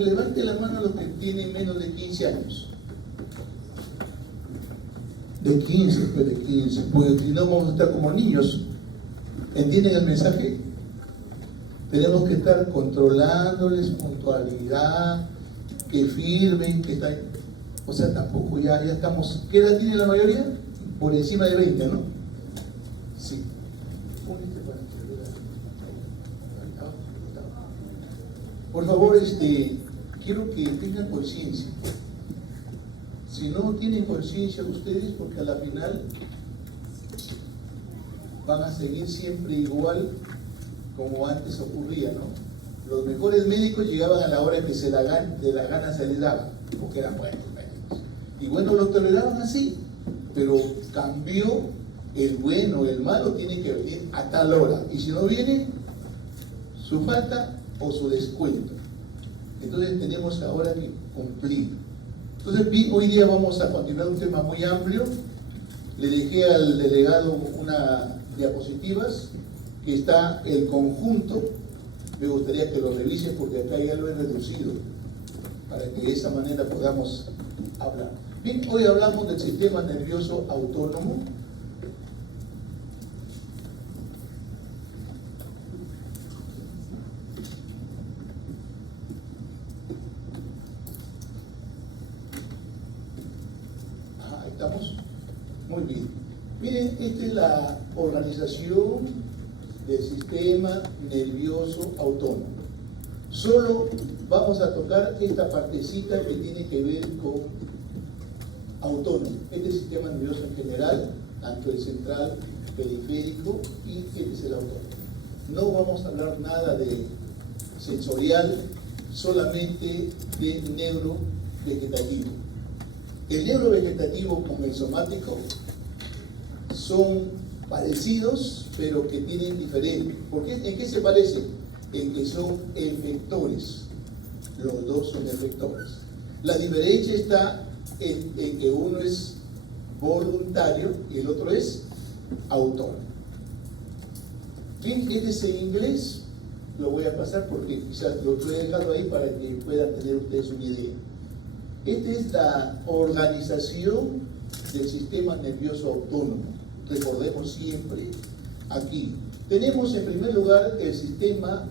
Levante la mano los que tienen menos de 15 años. De 15, pues de 15, porque si no vamos a estar como niños. ¿Entienden el mensaje? Tenemos que estar controlándoles puntualidad, que firmen, que están. O sea, tampoco ya estamos. ¿Qué edad tiene la mayoría? Por encima de 20, ¿no? Sí. Por favor, quiero que tengan conciencia. Si no tienen conciencia ustedes, porque a la final van a seguir siempre igual como antes ocurría, ¿no? Los mejores médicos llegaban a la hora que de la gana se les daba, porque eran buenos médicos. Y bueno, los toleraban así, pero cambió el bueno, el malo tiene que venir a tal hora. Y si no viene, su falta o su descuento. Entonces tenemos ahora que cumplir. Entonces hoy día vamos a continuar un tema muy amplio. Le dejé al delegado unas diapositivas que está el conjunto. Me gustaría que lo revisen porque acá ya lo he reducido para que de esa manera podamos hablar. Bien, hoy hablamos del sistema nervioso autónomo. ¿Estamos? Muy bien. Miren, esta es la organización del sistema nervioso autónomo. Solo vamos a tocar esta partecita que tiene que ver con autónomo. Este sistema nervioso en general, tanto el central, periférico y este es el autónomo. No vamos a hablar nada de sensorial, solamente de neurovegetativo. El neurovegetativo con el somático son parecidos, pero que tienen diferentes. ¿En qué se parecen? En que son efectores. Los dos son efectores. La diferencia está en que uno es voluntario y el otro es autónomo. Bien, este es en inglés, lo voy a pasar porque quizás lo estoy dejando ahí para que puedan tener ustedes una idea. Esta es la organización del sistema nervioso autónomo. Recordemos siempre aquí. Tenemos en primer lugar el sistema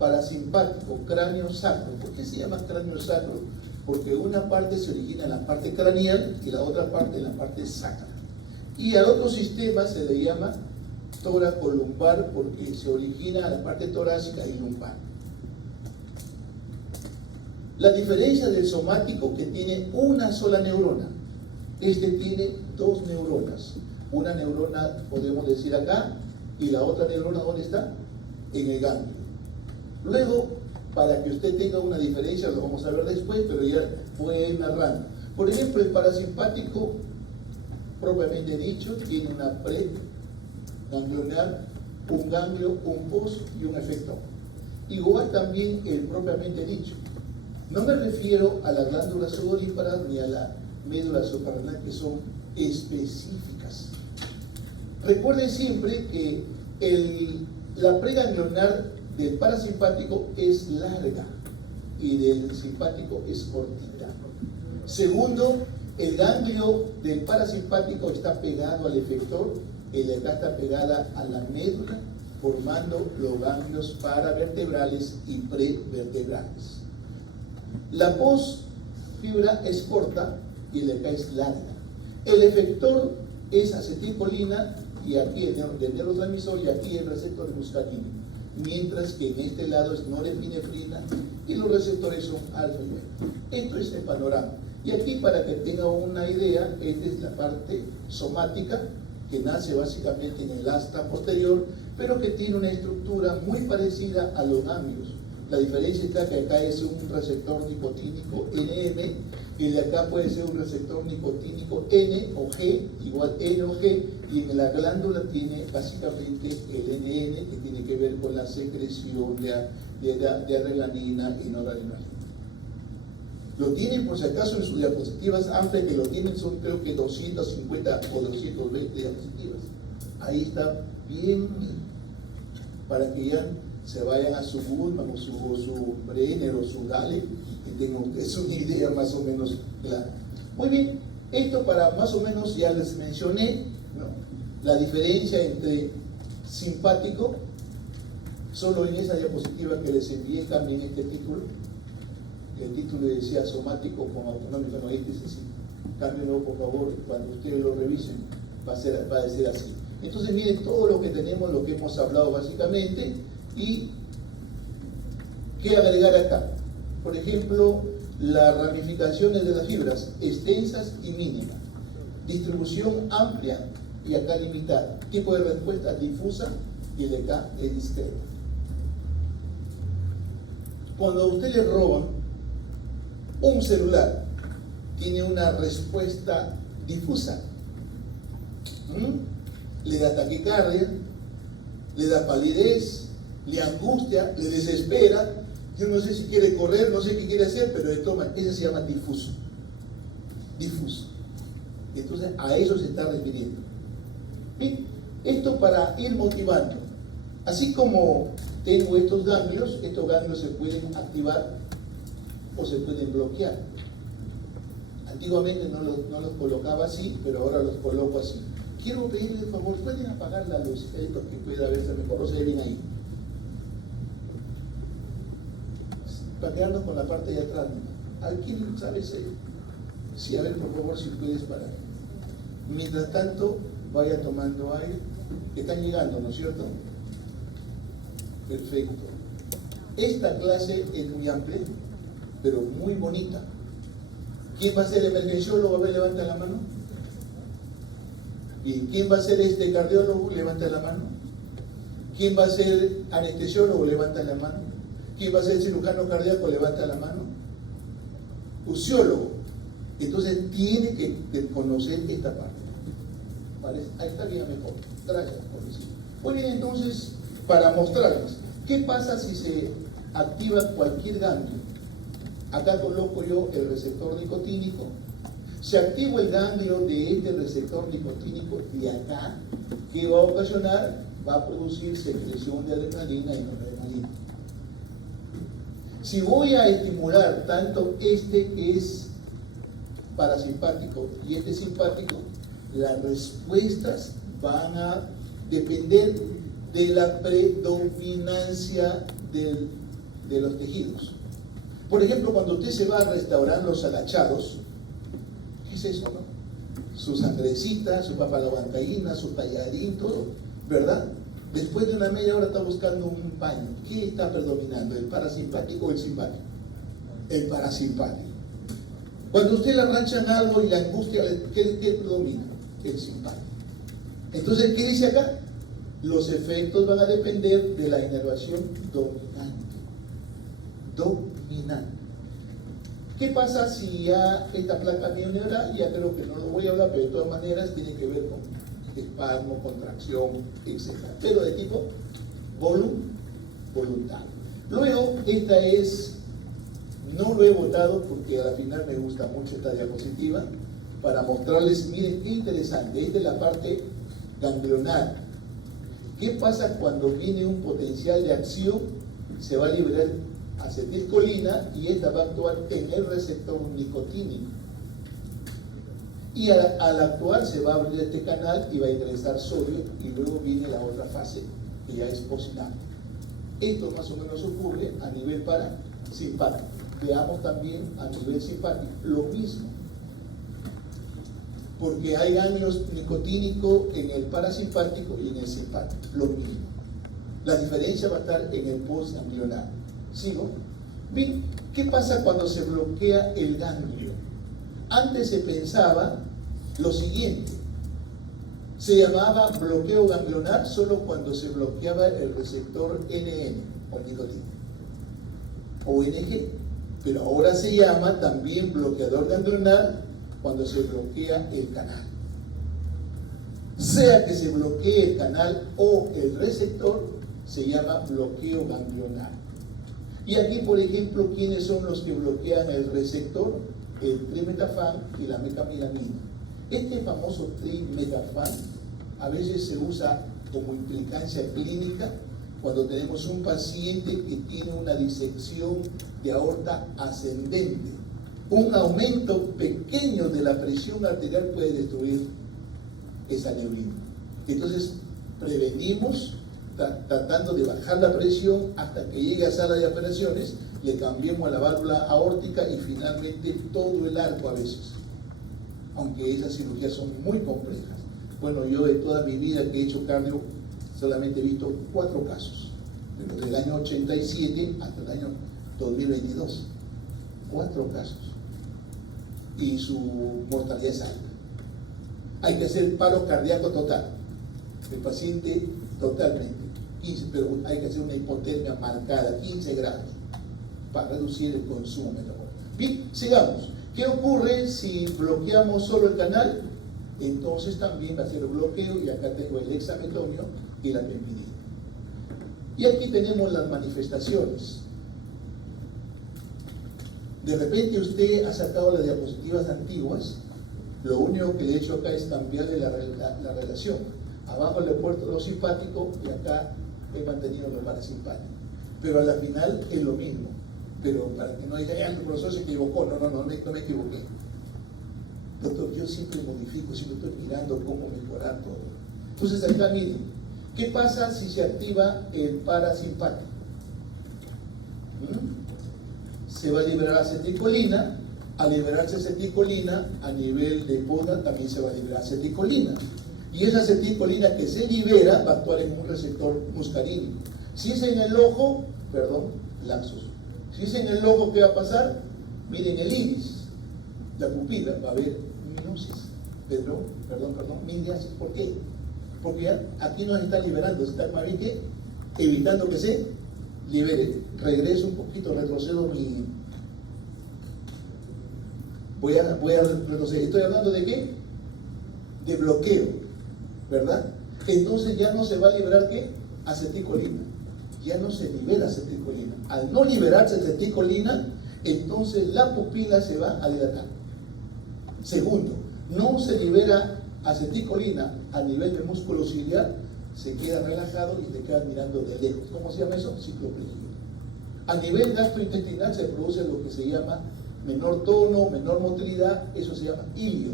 parasimpático, cráneo sacro. ¿Por qué se llama cráneo sacro? Porque una parte se origina en la parte craneal y la otra parte en la parte sacra. Y al otro sistema se le llama toracolumbar porque se origina en la parte torácica y lumbar. La diferencia del somático que tiene una sola neurona. Este tiene dos neuronas. Una neurona, podemos decir acá, y la otra neurona, ¿dónde está? En el ganglio. Luego, para que usted tenga una diferencia, lo vamos a ver después, pero ya puede ir narrando. Por ejemplo, el parasimpático, propiamente dicho, tiene una preganglionar, un ganglio, un post y un efector. Igual también el propiamente dicho. No me refiero a las glándulas sudoríparas ni a la médula suprarrenal, que son específicas. Recuerden siempre que la preganglionar del parasimpático es larga y del simpático es cortita. Segundo, el ganglio del parasimpático está pegado al efector, el de acá está pegada a la médula, formando los ganglios paravertebrales y prevertebrales. La postfibra es corta y el de acá es larga. El efector es acetilcolina y aquí el neurotransmisor y aquí el receptor muscarino, mientras que en este lado es norepinefrina y los receptores son alfa y beta. Esto es el panorama. Y aquí, para que tengan una idea, esta es la parte somática que nace básicamente en el asta posterior, pero que tiene una estructura muy parecida a los ganglios. La diferencia está que acá es un receptor nicotínico NM y de acá puede ser un receptor nicotínico N o G, igual N o G, y en la glándula tiene básicamente el NN, que tiene que ver con la secreción de adrenalina y noradrenalina. Lo tienen, por si acaso, en sus diapositivas amplias, que lo tienen, son creo que 250 o 220 diapositivas. Ahí está bien, para que ya se vayan a su Goodman o su Brenner o su Gale tengan ustedes una idea más o menos clara. Muy bien, esto para más o menos, ya les mencioné, ¿no?, la diferencia entre simpático. Solo en esa diapositiva que les envié cambien este título. El título decía somático con autonómico, no, este es así. Cámbienlo por favor, cuando ustedes lo revisen va a ser así. Entonces miren todo lo que tenemos, lo que hemos hablado básicamente, y qué agregar acá. Por ejemplo, las ramificaciones de las fibras, extensas y mínimas, distribución amplia y acá limitada, tipo de respuesta difusa y el de acá es discreto. Cuando a usted le roban un celular, tiene una respuesta difusa. Le da taquicardia, le da palidez, le angustia, le desespera. Yo no sé si quiere correr, no sé qué quiere hacer, pero ese se llama difuso. Difuso. Entonces a eso se está refiriendo. Bien, esto para ir motivando. Así como tengo estos ganglios se pueden activar o se pueden bloquear. Antiguamente no los colocaba así, pero ahora los coloco así. Quiero pedirle un favor, ¿pueden apagar la luz? Que pueda verse mejor, no se ve bien ahí. Para quedarnos con la parte de atrás. ¿Alguien sabe? Sí, a ver, por favor, si puedes parar. Mientras tanto, vaya tomando aire. Están llegando, ¿no es cierto? Perfecto. Esta clase es muy amplia, pero muy bonita. ¿Quién va a ser el emergenciólogo? A ver, levanta la mano. ¿Y quién va a ser este cardiólogo? Levanta la mano. ¿Quién va a ser anestesiólogo? Levanta la mano. ¿Quién va a ser cirujano cardíaco? Levanta la mano. Usiólogo. Entonces tiene que conocer esta parte. ¿Vale? Ahí está bien mejor. Gracias por decir. Muy bien, entonces, para mostrarles, ¿qué pasa si se activa cualquier ganglio? Acá coloco yo el receptor nicotínico. Se activa el ganglio de este receptor nicotínico de acá, ¿qué va a ocasionar? Va a producir secreción de adrenalina y noradrenalina. Si voy a estimular tanto este que es parasimpático y este simpático, las respuestas van a depender de la predominancia de los tejidos. Por ejemplo, cuando usted se va a restaurar los agachados, ¿qué es eso, no? Su sangrecita, su papa a la huancaína, su tallarín, todo, ¿verdad? Después de una media hora está buscando un paño. ¿Qué está predominando? ¿El parasimpático o el simpático? El parasimpático. Cuando usted le arranchan algo y la angustia, ¿qué predomina? El simpático. Entonces, ¿qué dice acá? Los efectos van a depender de la inervación dominante. Dominante. ¿Qué pasa si ya esta placa mioneural, ya creo que no lo voy a hablar, pero de todas maneras tiene que ver con espasmo, contracción, etc. Pero de tipo voluntario. Luego, esta es, no lo he votado porque al final me gusta mucho esta diapositiva, para mostrarles, miren qué interesante, esta es la parte ganglionar. ¿Qué pasa cuando viene un potencial de acción? Se va a liberar acetilcolina y esta va a actuar en el receptor nicotínico. Y al actuar se va a abrir este canal y va a ingresar sodio y luego viene la otra fase que ya es possinátmica. Esto más o menos ocurre a nivel parasimpático. Veamos también a nivel simpático lo mismo. Porque hay ganglios nicotínicos en el parasimpático y en el simpático, lo mismo. La diferencia va a estar en el postganglionar. ¿Sigo? Bien, ¿qué pasa cuando se bloquea el ganglio? Antes se pensaba lo siguiente, se llamaba bloqueo ganglionar solo cuando se bloqueaba el receptor NN o nicotina o NG, pero ahora se llama también bloqueador ganglionar cuando se bloquea el canal. Sea que se bloquee el canal o el receptor, se llama bloqueo ganglionar. Y aquí, por ejemplo, ¿quiénes son los que bloquean el receptor? El trimetafán y la mecamilamina. Este famoso trimetafán a veces se usa como implicancia clínica cuando tenemos un paciente que tiene una disección de aorta ascendente. Un aumento pequeño de la presión arterial puede destruir esa neurina. Entonces, prevenimos tratando de bajar la presión hasta que llegue a sala de operaciones, le cambiemos a la válvula aórtica y finalmente todo el arco a veces, aunque esas cirugías son muy complejas. Bueno, yo de toda mi vida que he hecho cardio solamente he visto 4 casos, desde el año 87 hasta el año 2022, 4 casos, y su mortalidad es alta. Hay que hacer paro cardíaco total, el paciente totalmente, 15, pero hay que hacer una hipotermia marcada, 15 grados, para reducir el consumo metabólico. Bien, sigamos. ¿Qué ocurre si bloqueamos solo el canal? Entonces también va a ser un bloqueo, y acá tengo el hexametonio y la pempidina. Y aquí tenemos las manifestaciones. De repente usted ha sacado las diapositivas antiguas, lo único que le he hecho acá es cambiarle la relación. Abajo le he puesto lo simpático y acá he mantenido lo parasimpático. Pero a la final es lo mismo. Pero para que no diga, el profesor se equivocó, no me equivoqué. Doctor, yo siempre modifico, siempre estoy mirando cómo mejorar todo. Entonces acá miren, ¿qué pasa si se activa el parasimpático? Se va a liberar acetilcolina. Al liberarse acetilcolina, a nivel de poda también se va a liberar acetilcolina. Y esa acetilcolina que se libera va a actuar en un receptor muscarínico. Si es en el ojo, lapsus. Si es en el ojo, ¿qué va a pasar? Miren el iris, la pupila, va a haber miosis. Miniasis. ¿Por qué? Porque ya aquí nos está liberando, está más bien que evitando que se libere. Regreso un poquito, retrocedo mi... Voy a retroceder. Estoy hablando de ¿qué? De bloqueo, ¿verdad? Entonces ya no se va a liberar ¿qué? Acetilcolina. Ya no se libera acetilcolina. Al no liberarse acetilcolina, entonces la pupila se va a dilatar. Segundo, no se libera acetilcolina a nivel del músculo ciliar, se queda relajado y te quedas mirando de lejos. ¿Cómo se llama eso? Cicloplegia. A nivel gastrointestinal se produce lo que se llama menor tono, menor motilidad, eso se llama ilio.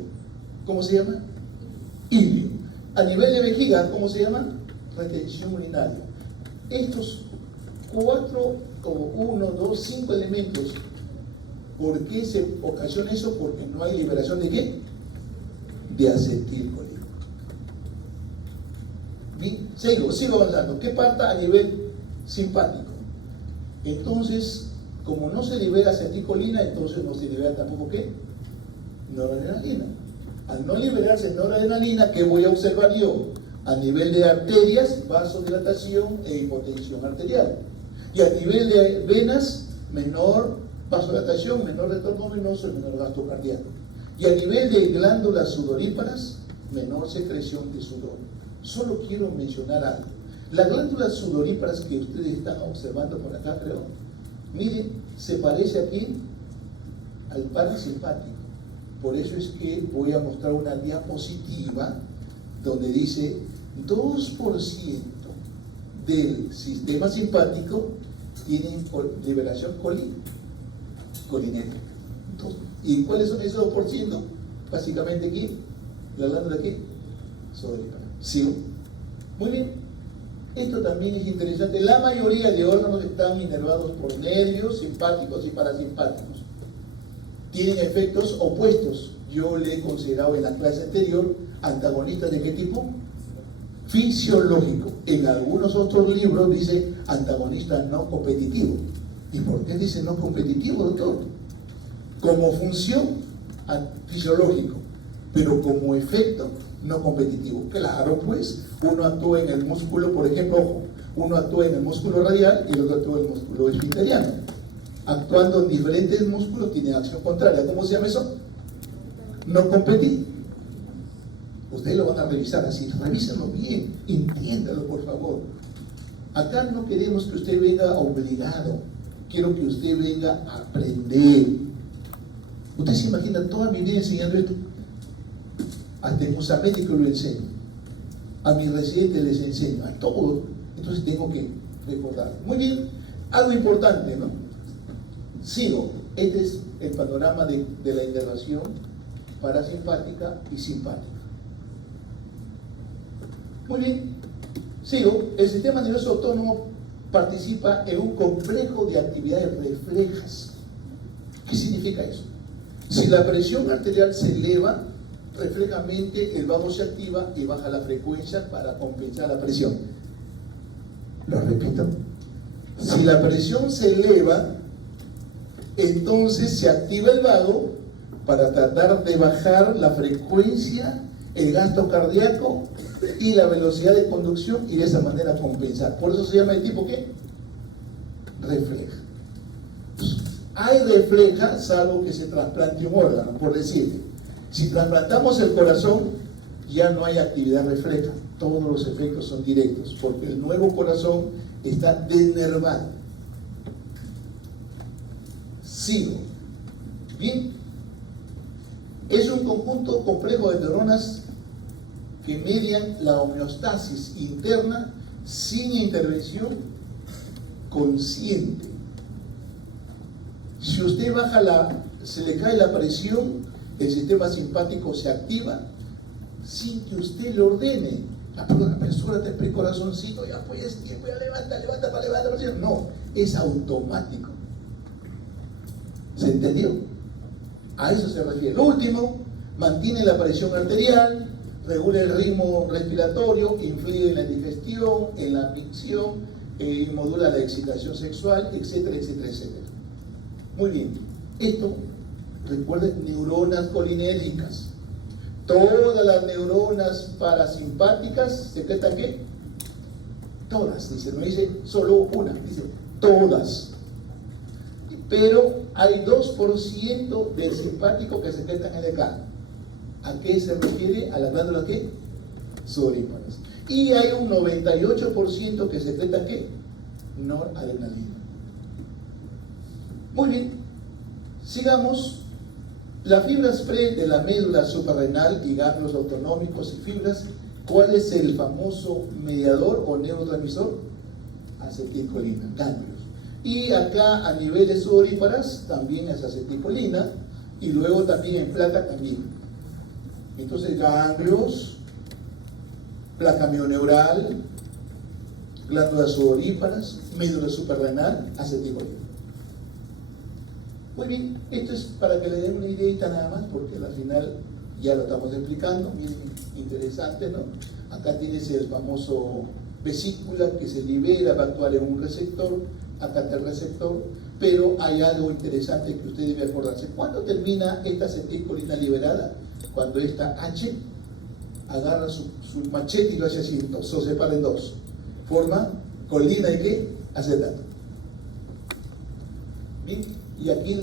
¿Cómo se llama? Ilio. A nivel de vejiga, ¿cómo se llama? Retención urinaria. Estos 4 o 1, 2, 5 elementos, ¿por qué se ocasiona eso? Porque no hay liberación de ¿qué? De acetilcolina. Bien, sigo avanzando. ¿Qué pasa a nivel simpático? Entonces, como no se libera acetilcolina, entonces no se libera tampoco ¿qué? Noradrenalina. Al no liberarse noradrenalina, ¿qué voy a observar yo? A nivel de arterias, vasodilatación e hipotensión arterial. Y a nivel de venas, menor vasodilatación, menor retorno venoso y menor gasto cardíaco. Y a nivel de glándulas sudoríparas, menor secreción de sudor. Solo quiero mencionar algo. Las glándulas sudoríparas que ustedes están observando por acá, creo, miren, se parece aquí al parasimpático. Por eso es que voy a mostrar una diapositiva donde dice 2% del sistema simpático tienen liberación colinética. ¿Y cuáles son esos 2%? Básicamente aquí, la glándula aquí, sudorípara. ¿Sigo? Muy bien. Esto también es interesante. La mayoría de órganos están inervados por nervios simpáticos y parasimpáticos. Tienen efectos opuestos. Yo le he considerado en la clase anterior antagonistas de qué tipo? Fisiológico. En algunos otros libros dice antagonista no competitivo. ¿Y por qué dice no competitivo, doctor? Como función fisiológico, pero como efecto no competitivo. Claro, pues, uno actúa en el músculo, por ejemplo, ojo, uno actúa en el músculo radial y el otro actúa en el músculo esfinteriano. Actuando en diferentes músculos tienen acción contraria. ¿Cómo se llama eso? No competir. Ustedes lo van a revisar así, revísenlo bien, entiéndalo por favor. Acá no queremos que usted venga obligado, quiero que usted venga a aprender. Usted se imagina toda mi vida enseñando esto. Hasta en Musamédico lo enseño, a mis residentes les enseño, a todos. Entonces tengo que recordar. Muy bien, algo importante, ¿no? Sigo. Este es el panorama de la inervación parasimpática y simpática. Muy bien, sigo. El sistema nervioso autónomo participa en un complejo de actividades reflejas. ¿Qué significa eso? Si la presión arterial se eleva, reflejamente el vago se activa y baja la frecuencia para compensar la presión. Lo repito. Si la presión se eleva, entonces se activa el vago para tratar de bajar la frecuencia, el gasto cardíaco y la velocidad de conducción y de esa manera compensar. Por eso se llama el tipo ¿qué? Refleja. Hay refleja, salvo que se trasplante un órgano, por decirte. Si trasplantamos el corazón, ya no hay actividad refleja. Todos los efectos son directos, porque el nuevo corazón está denervado. Sigo. Bien. Es un conjunto complejo de neuronas que median la homeostasis interna sin intervención consciente. Si usted se le cae la presión, el sistema simpático se activa sin que usted le ordene. Apresúrate, corazoncito, ya pues, levanta para levantar la presión. No, es automático. ¿Se entendió? A eso se refiere. Lo último, mantiene la presión arterial, regula el ritmo respiratorio, influye en la digestión, en la micción, modula la excitación sexual, etcétera, etcétera, etcétera. Muy bien. Esto, recuerden, neuronas colinérgicas. Todas las neuronas parasimpáticas secretan ¿qué? Todas, dice, no dice solo una, dice todas. Pero hay 2% del simpático que secretan NK. ¿A qué se refiere? A la glándula ¿qué? Sudoríparas. Y hay un 98% que secretan ¿qué? Noradrenalina. Muy bien. Sigamos. Las fibras pre de la médula suprarrenal y ganglios autonómicos y fibras, ¿cuál es el famoso mediador o neurotransmisor? Acetilcolina, ganglios. Y acá a nivel de sudoríparas también es acetilcolina y luego también en placa también. Entonces ganglios, placa mioneural, glándulas sudoríparas, médula suprarrenal, acetilcolina. Muy bien, esto es para que le den una idea nada más, porque al final ya lo estamos explicando, bien interesante, ¿no? Acá tienes el famoso vesícula que se libera, va a actuar en un receptor, acá está el receptor, pero hay algo interesante que usted debe acordarse. ¿Cuándo termina esta acetilcolina liberada? Cuando esta H agarra su machete y lo hace así, se separa en dos. Forma colina y ¿qué? Acetato. Bien. Y aquí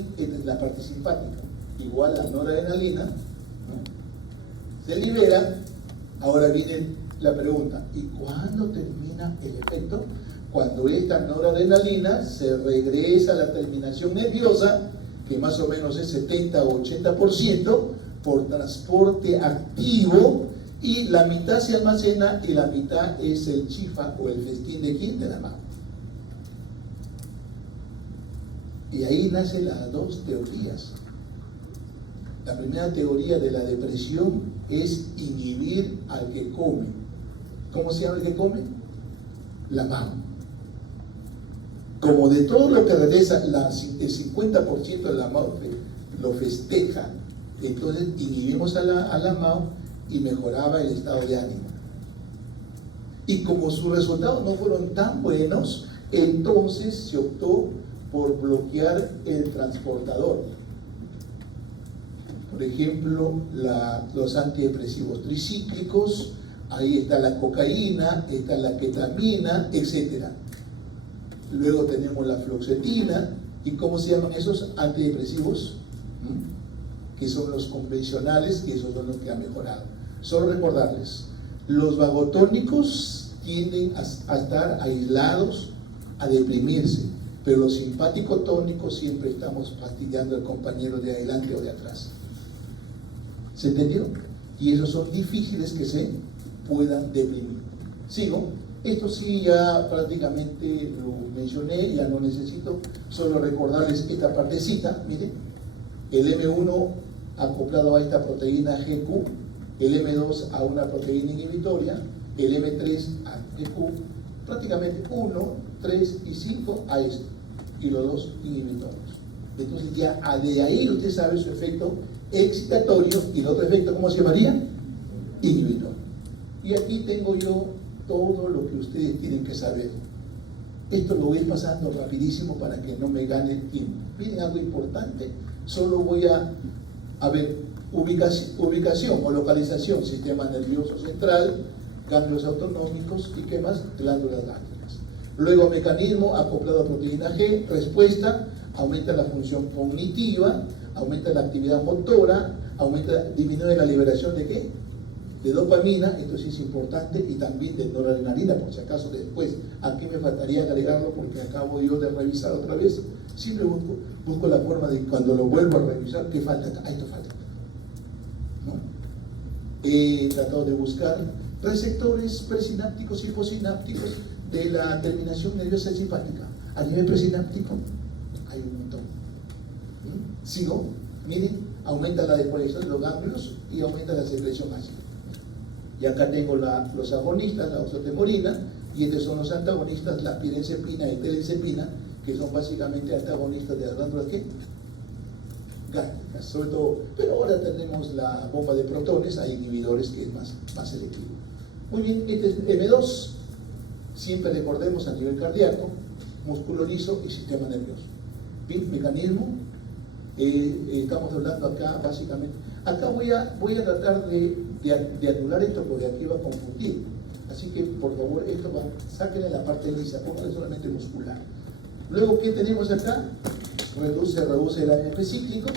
la parte simpática, igual a noradrenalina, ¿no? Se libera. Ahora viene la pregunta, ¿y cuándo termina el efecto? Cuando esta noradrenalina se regresa a la terminación nerviosa, que más o menos es 70 o 80%, por transporte activo, y la mitad se almacena y la mitad es el chifa o el festín de quién, de la mano. Y ahí nacen las dos teorías. La primera teoría de la depresión es inhibir al que come. ¿Cómo se llama el que come? La mano. Como de todo lo que regresa, el 50% de la mano lo festeja, entonces inhibimos a la mano y mejoraba el estado de ánimo. Y como sus resultados no fueron tan buenos, entonces se optó por bloquear el transportador. Por ejemplo, los antidepresivos tricíclicos, ahí está la cocaína, está la ketamina, etc. Luego tenemos la fluoxetina. ¿Y cómo se llaman esos antidepresivos? Que son los convencionales, que esos son los que han mejorado. Solo recordarles, los vagotónicos tienden a estar aislados, a deprimirse. Pero los simpático-tónicos siempre estamos fastidiando al compañero de adelante o de atrás. ¿Se entendió? Y esos son difíciles que se puedan deprimir. Sigo. Esto sí ya prácticamente lo mencioné, ya no necesito, solo recordarles esta partecita, miren, el M1 acoplado a esta proteína GQ, el M2 a una proteína inhibitoria, el M3 a GQ, prácticamente 1, 3 y 5 a esto, y los dos inhibitorios. Entonces ya de ahí usted sabe su efecto excitatorio y el otro efecto, ¿cómo se llamaría? Inhibitorio. Y aquí tengo yo todo lo que ustedes tienen que saber. Esto lo voy a ir pasando rapidísimo para que no me gane el tiempo. Miren algo importante, solo voy a ver ubicación o localización, sistema nervioso central, ganglios autonómicos y qué más, glándulas gástricas. Luego mecanismo acoplado a proteína G, respuesta, aumenta la función cognitiva, aumenta la actividad motora, disminuye la liberación de ¿qué? De dopamina, esto sí es importante, y también de noradrenalina, por si acaso después, aquí me faltaría agregarlo porque acabo yo de revisar otra vez, siempre busco la forma de cuando lo vuelvo a revisar, ¿qué falta acá? Esto falta. ¿No? He tratado de buscar receptores presinápticos y postsinápticos de la terminación nerviosa simpática. A nivel presináptico hay un montón. Sigo, miren, aumenta la depolación de los ganglios y aumenta la secreción ácida. Y acá tengo los agonistas, la ozotemorina, y estos son los antagonistas, la pirenzepina y telenzepina, que son básicamente antagonistas de las glándulas ¿qué? Gástricas, sobre todo, pero ahora tenemos la bomba de protones, hay inhibidores que es más selectivo. Muy bien, este es M2, siempre recordemos a nivel cardíaco, músculo liso y sistema nervioso. Bien, mecanismo, estamos hablando acá básicamente, acá voy a tratar de anular esto porque aquí va a confundir, así que por favor esto sáquenle la parte lisa, pónganle solamente muscular. Luego, ¿qué tenemos acá? Reduce el AMP cíclico,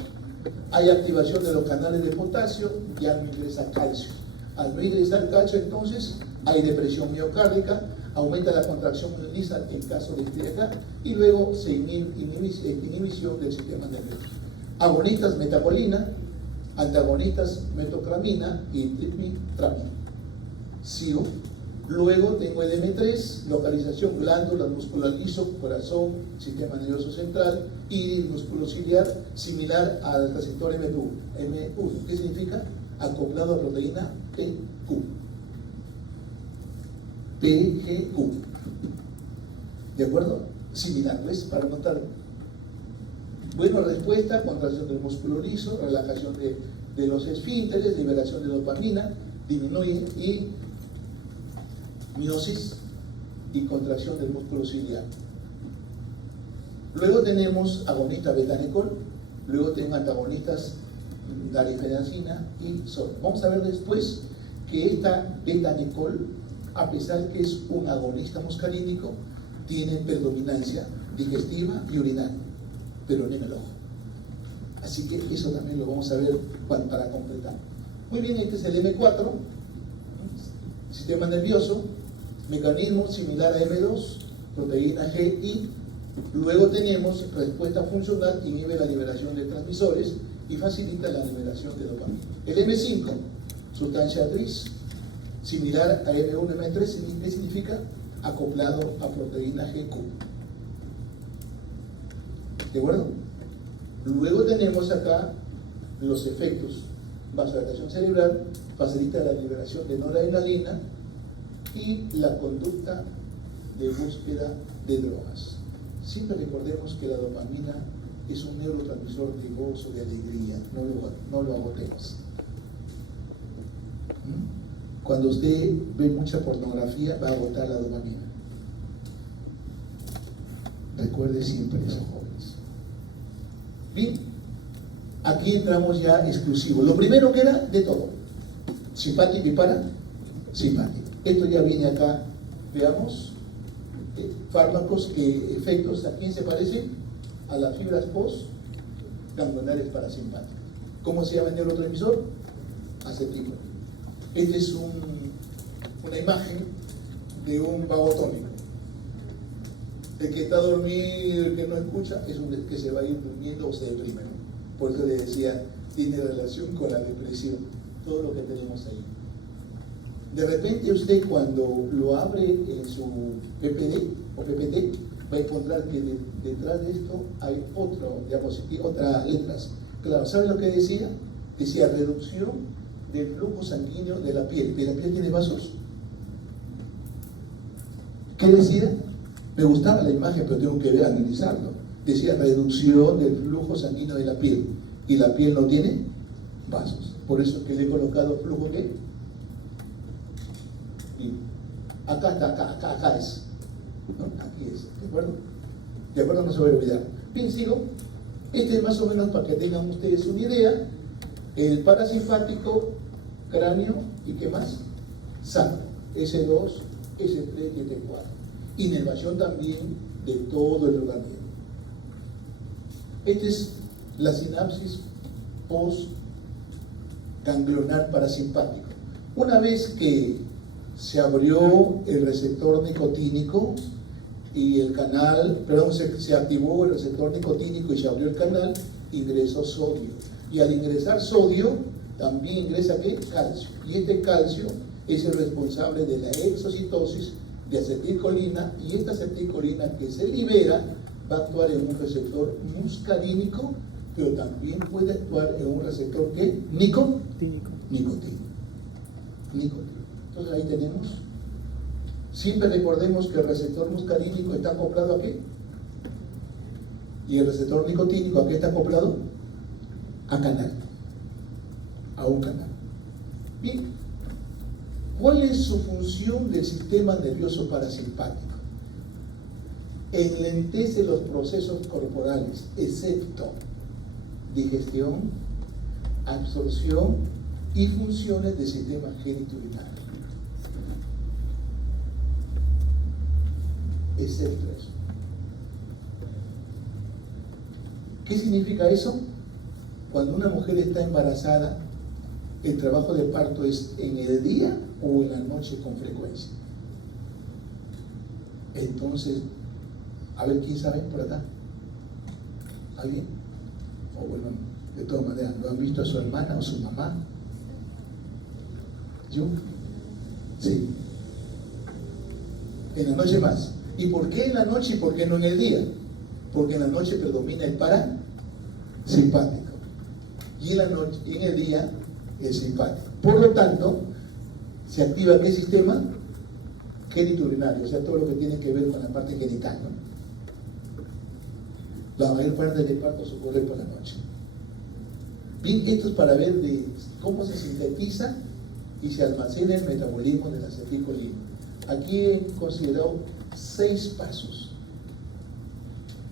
hay activación de los canales de potasio, ya no ingresa calcio. Al no ingresar calcio, entonces hay depresión miocárdica, aumenta la contracción lisa en caso de estar acá, y luego se inhibición del sistema nervioso. Agonistas metabolina, antagonistas metoclamina y triptramina. Sigo. Luego tengo el M3, localización glándula, músculo liso, corazón, sistema nervioso central, y músculo ciliar, similar al receptor M1. ¿Qué significa? Acoplado a proteína PGQ. ¿De acuerdo? Similar, ¿ves? Para notar. Buena respuesta, contracción del músculo liso, relajación de los esfínteres, liberación de dopamina, disminuye y miosis y contracción del músculo ciliar. Luego tenemos agonistas betanecol, luego tengo antagonistas darifenacina y sol. Vamos a ver después que esta betanecol, a pesar que es un agonista muscarínico, tiene predominancia digestiva y urinaria, pero en el ojo. Así que eso también lo vamos a ver para completar. Muy bien, este es el M4, sistema nervioso, mecanismo similar a M2, proteína GI. Luego tenemos respuesta funcional, inhibe la liberación de transmisores y facilita la liberación de dopamina. El M5, sustancia actriz, similar a M1, M3, ¿qué significa? Acoplado a proteína GQ. ¿De acuerdo? Luego tenemos acá los efectos. Vasodilatación cerebral, facilita la liberación de noradrenalina y la conducta de búsqueda de drogas. Siempre recordemos que la dopamina es un neurotransmisor de gozo, de alegría, no lo agotemos. Cuando usted ve mucha pornografía, va a agotar la dopamina. Recuerde siempre eso, jóvenes. Bien, aquí entramos ya exclusivo. Lo primero que era de todo, simpático y parasimpático. Esto ya viene acá, veamos, fármacos, efectos, ¿a quién se parece? A las fibras postganglionares parasimpáticas. ¿Cómo se llama el neurotransmisor? Acetilcolina. Esta es una imagen de un vagotónico. El que está dormido, el que no escucha, es un que se va a ir durmiendo o se deprime, ¿no? Por eso le decía, tiene relación con la depresión, todo lo que tenemos ahí. De repente usted cuando lo abre en su PPD o PPT, va a encontrar que detrás de esto hay otro diapositiva, otras letras. Claro, ¿sabe lo que decía? Decía reducción del flujo sanguíneo de la piel. ¿De la piel tiene vasos? ¿Qué decía? Me gustaba la imagen, pero tengo que analizarlo. Decía reducción del flujo sanguíneo de la piel. Y la piel no tiene vasos. Por eso es que le he colocado flujo ¿qué? Y acá está, acá es. ¿No? Aquí es, ¿de acuerdo? De acuerdo, no se va a olvidar. Bien, sigo. Este es más o menos para que tengan ustedes una idea. El parasimpático, cráneo y ¿qué más? Sangre. S2, S3 y S4. Inervación también de todo el organismo. Esta es la sinapsis postganglionar parasimpático. Una vez que se abrió el receptor nicotínico y el canal, perdón, se activó el receptor nicotínico y se abrió el canal, ingresó sodio. Y al ingresar sodio, también ingresa ¿qué? Calcio. Y este calcio es el responsable de la exocitosis de acetilcolina, y esta acetilcolina que se libera va a actuar en un receptor muscarínico, pero también puede actuar en un receptor ¿qué? Nicotínico. Entonces ahí tenemos. Siempre recordemos que el receptor muscarínico está acoplado ¿a qué? Y el receptor nicotínico ¿a qué está acoplado? A canal. A un canal. Bien. ¿Cuál es su función del sistema nervioso parasimpático? Enlentece los procesos corporales, excepto digestión, absorción y funciones del sistema genitourinario. Excepto eso. ¿Qué significa eso? Cuando una mujer está embarazada, el trabajo de parto es en el día o en la noche con frecuencia. Entonces, a ver, ¿quién sabe por acá? ¿Alguien? O bueno, de todas maneras, ¿lo han visto a su hermana o su mamá? ¿Yo? Sí. En la noche más. ¿Y por qué en la noche y por qué no en el día? Porque en la noche predomina el parasimpático y en el día el simpático. Por lo tanto, se activa ¿qué sistema? Genitourinario, o sea, todo lo que tiene que ver con la parte genital, ¿no? La mayor parte del parto ocurre por la noche. Bien, esto es para ver de cómo se sintetiza y se almacena el metabolismo de la acetilcolina. Aquí he considerado 6 pasos.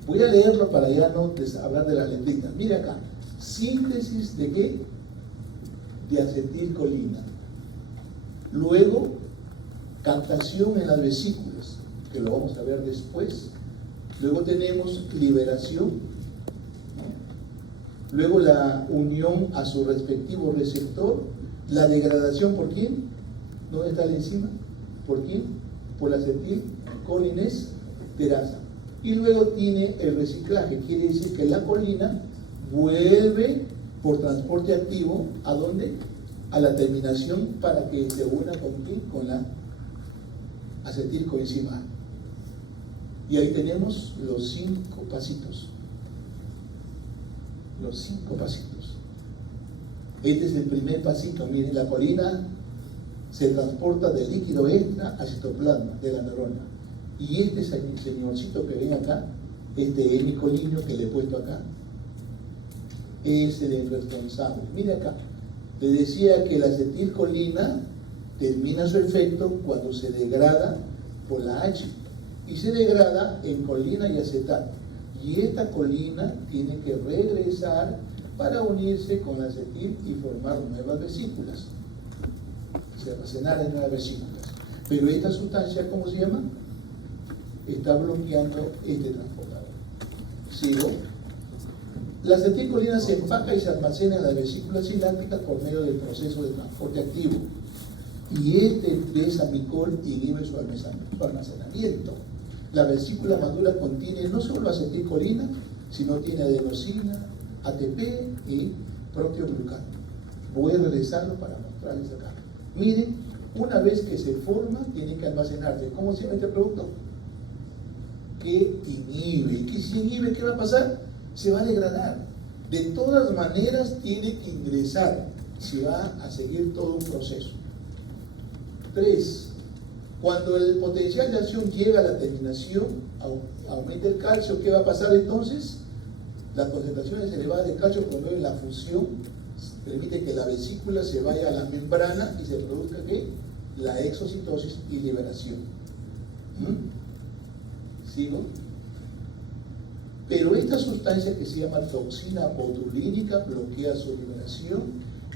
Voy a leerlo para ya no hablar de las letritas. Mire acá, síntesis de ¿qué? De acetilcolina. Luego, captación en las vesículas, que lo vamos a ver después. Luego tenemos liberación, ¿no? Luego la unión a su respectivo receptor, la degradación ¿por quién? ¿Dónde está la enzima? ¿Por quién? Por la acetilcolinesterasa. Y luego tiene el reciclaje, quiere decir que la colina vuelve por transporte activo ¿a dónde? A la terminación para que se una con ¿quién? Con la acetilcoenzima A. Y ahí tenemos los 5 pasitos. Los 5 pasitos. Este es el primer pasito. Miren, la colina se transporta del líquido extra al citoplasma de la neurona. Y este señorcito que ven acá, este hemicolinio que le he puesto acá, es el responsable. Mire acá, le decía que la acetilcolina termina su efecto cuando se degrada por la H y se degrada en colina y acetato. Y esta colina tiene que regresar para unirse con la acetil y formar nuevas vesículas. Se almacenar en nuevas vesículas. Pero esta sustancia, ¿cómo se llama? Está bloqueando este transportador. Sigo. La acetilcolina se empaca y se almacena en las vesículas sinápticas por medio del proceso de transporte activo. Y este desamicol inhibe su almacenamiento. La vesícula madura contiene no solo acetilcolina, sino tiene adenosina, ATP y proteoglucano. Voy a regresarlo para mostrarles acá. Miren Una vez que se forma, tiene que almacenarse. ¿Cómo se llama este producto? Que inhibe. ¿Y que si inhibe, qué va a pasar? Se va a degradar. De todas maneras, tiene que ingresar. Se va a seguir todo un proceso. 3. Cuando el potencial de acción llega a la terminación, aumenta el calcio. ¿Qué va a pasar entonces? Las concentraciones elevadas de calcio promueven la fusión, permite que la vesícula se vaya a la membrana y se produzca ¿qué? La exocitosis y liberación. ¿Sigo? Pero esta sustancia que se llama toxina botulínica bloquea su liberación.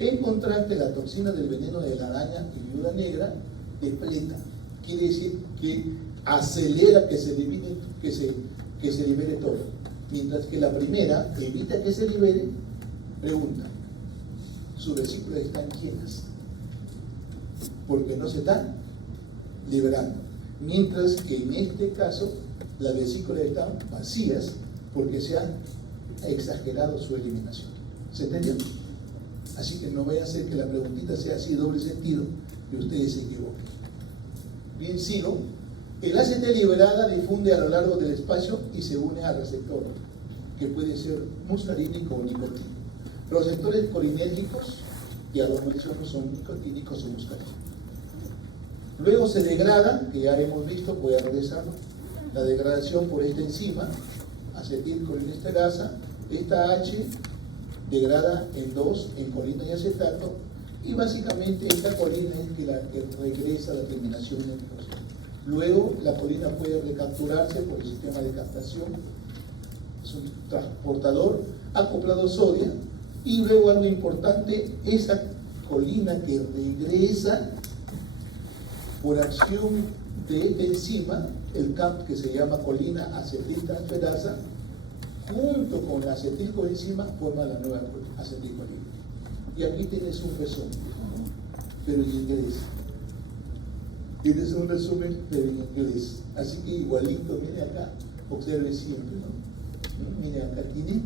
En contraste, la toxina del veneno de la araña y viuda negra depleta. Quiere decir que acelera que se libere todo. Mientras que la primera evita que se libere. Pregunta: sus vesículas están llenas porque no se están liberando, mientras que en este caso las vesículas están vacías porque se ha exagerado su eliminación. ¿Se entendió? Así que no vaya a ser que la preguntita sea así doble sentido y ustedes se equivoquen. Bien, sigo. El ACT liberada difunde a lo largo del espacio y se une al receptor, que puede ser muscarínico o nicotínico. Los receptores colinérgicos y aromatizantes son nicotínicos o muscarínicos. Luego se degrada, que ya hemos visto, voy a regresarlo, la degradación por esta enzima, acetilcolinesterasa. Esta H degrada en 2, en colina y acetato, y básicamente esta colina es la que regresa a la terminación nerviosa. Luego la colina puede recapturarse por el sistema de captación, es un transportador acoplado sodio, y luego algo importante, esa colina que regresa por acción de esta enzima, el CAMP, que se llama colina acetiltransferasa, junto con la acetilcoenzima forma la nueva acetilcolina. Y aquí tienes un resumen, pero en inglés. Tienes un resumen, pero en inglés. Así que igualito, mire acá, observe siempre, ¿no? Mire acá tiene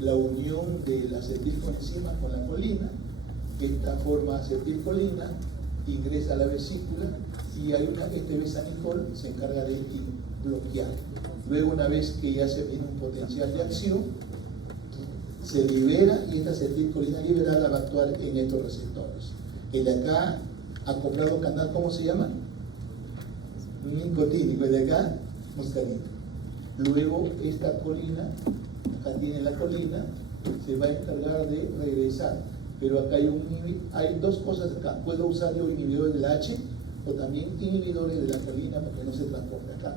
la unión de la acetilcoenzima con la colina. Esta forma acetilcolina ingresa a la vesícula y hay este besanidol se encarga de bloquear. Luego, una vez que ya se tiene un potencial de acción, se libera y esta acetilcolina liberada va a actuar en estos receptores. El de acá, acoplado canal, ¿cómo se llama? Nicotínico. El de acá, muscarino. Luego, esta colina, acá tiene la colina, se va a encargar de regresar. Pero acá hay dos cosas acá. Puedo usar yo inhibidores del H o también inhibidores de la colina para que no se transporte. Acá.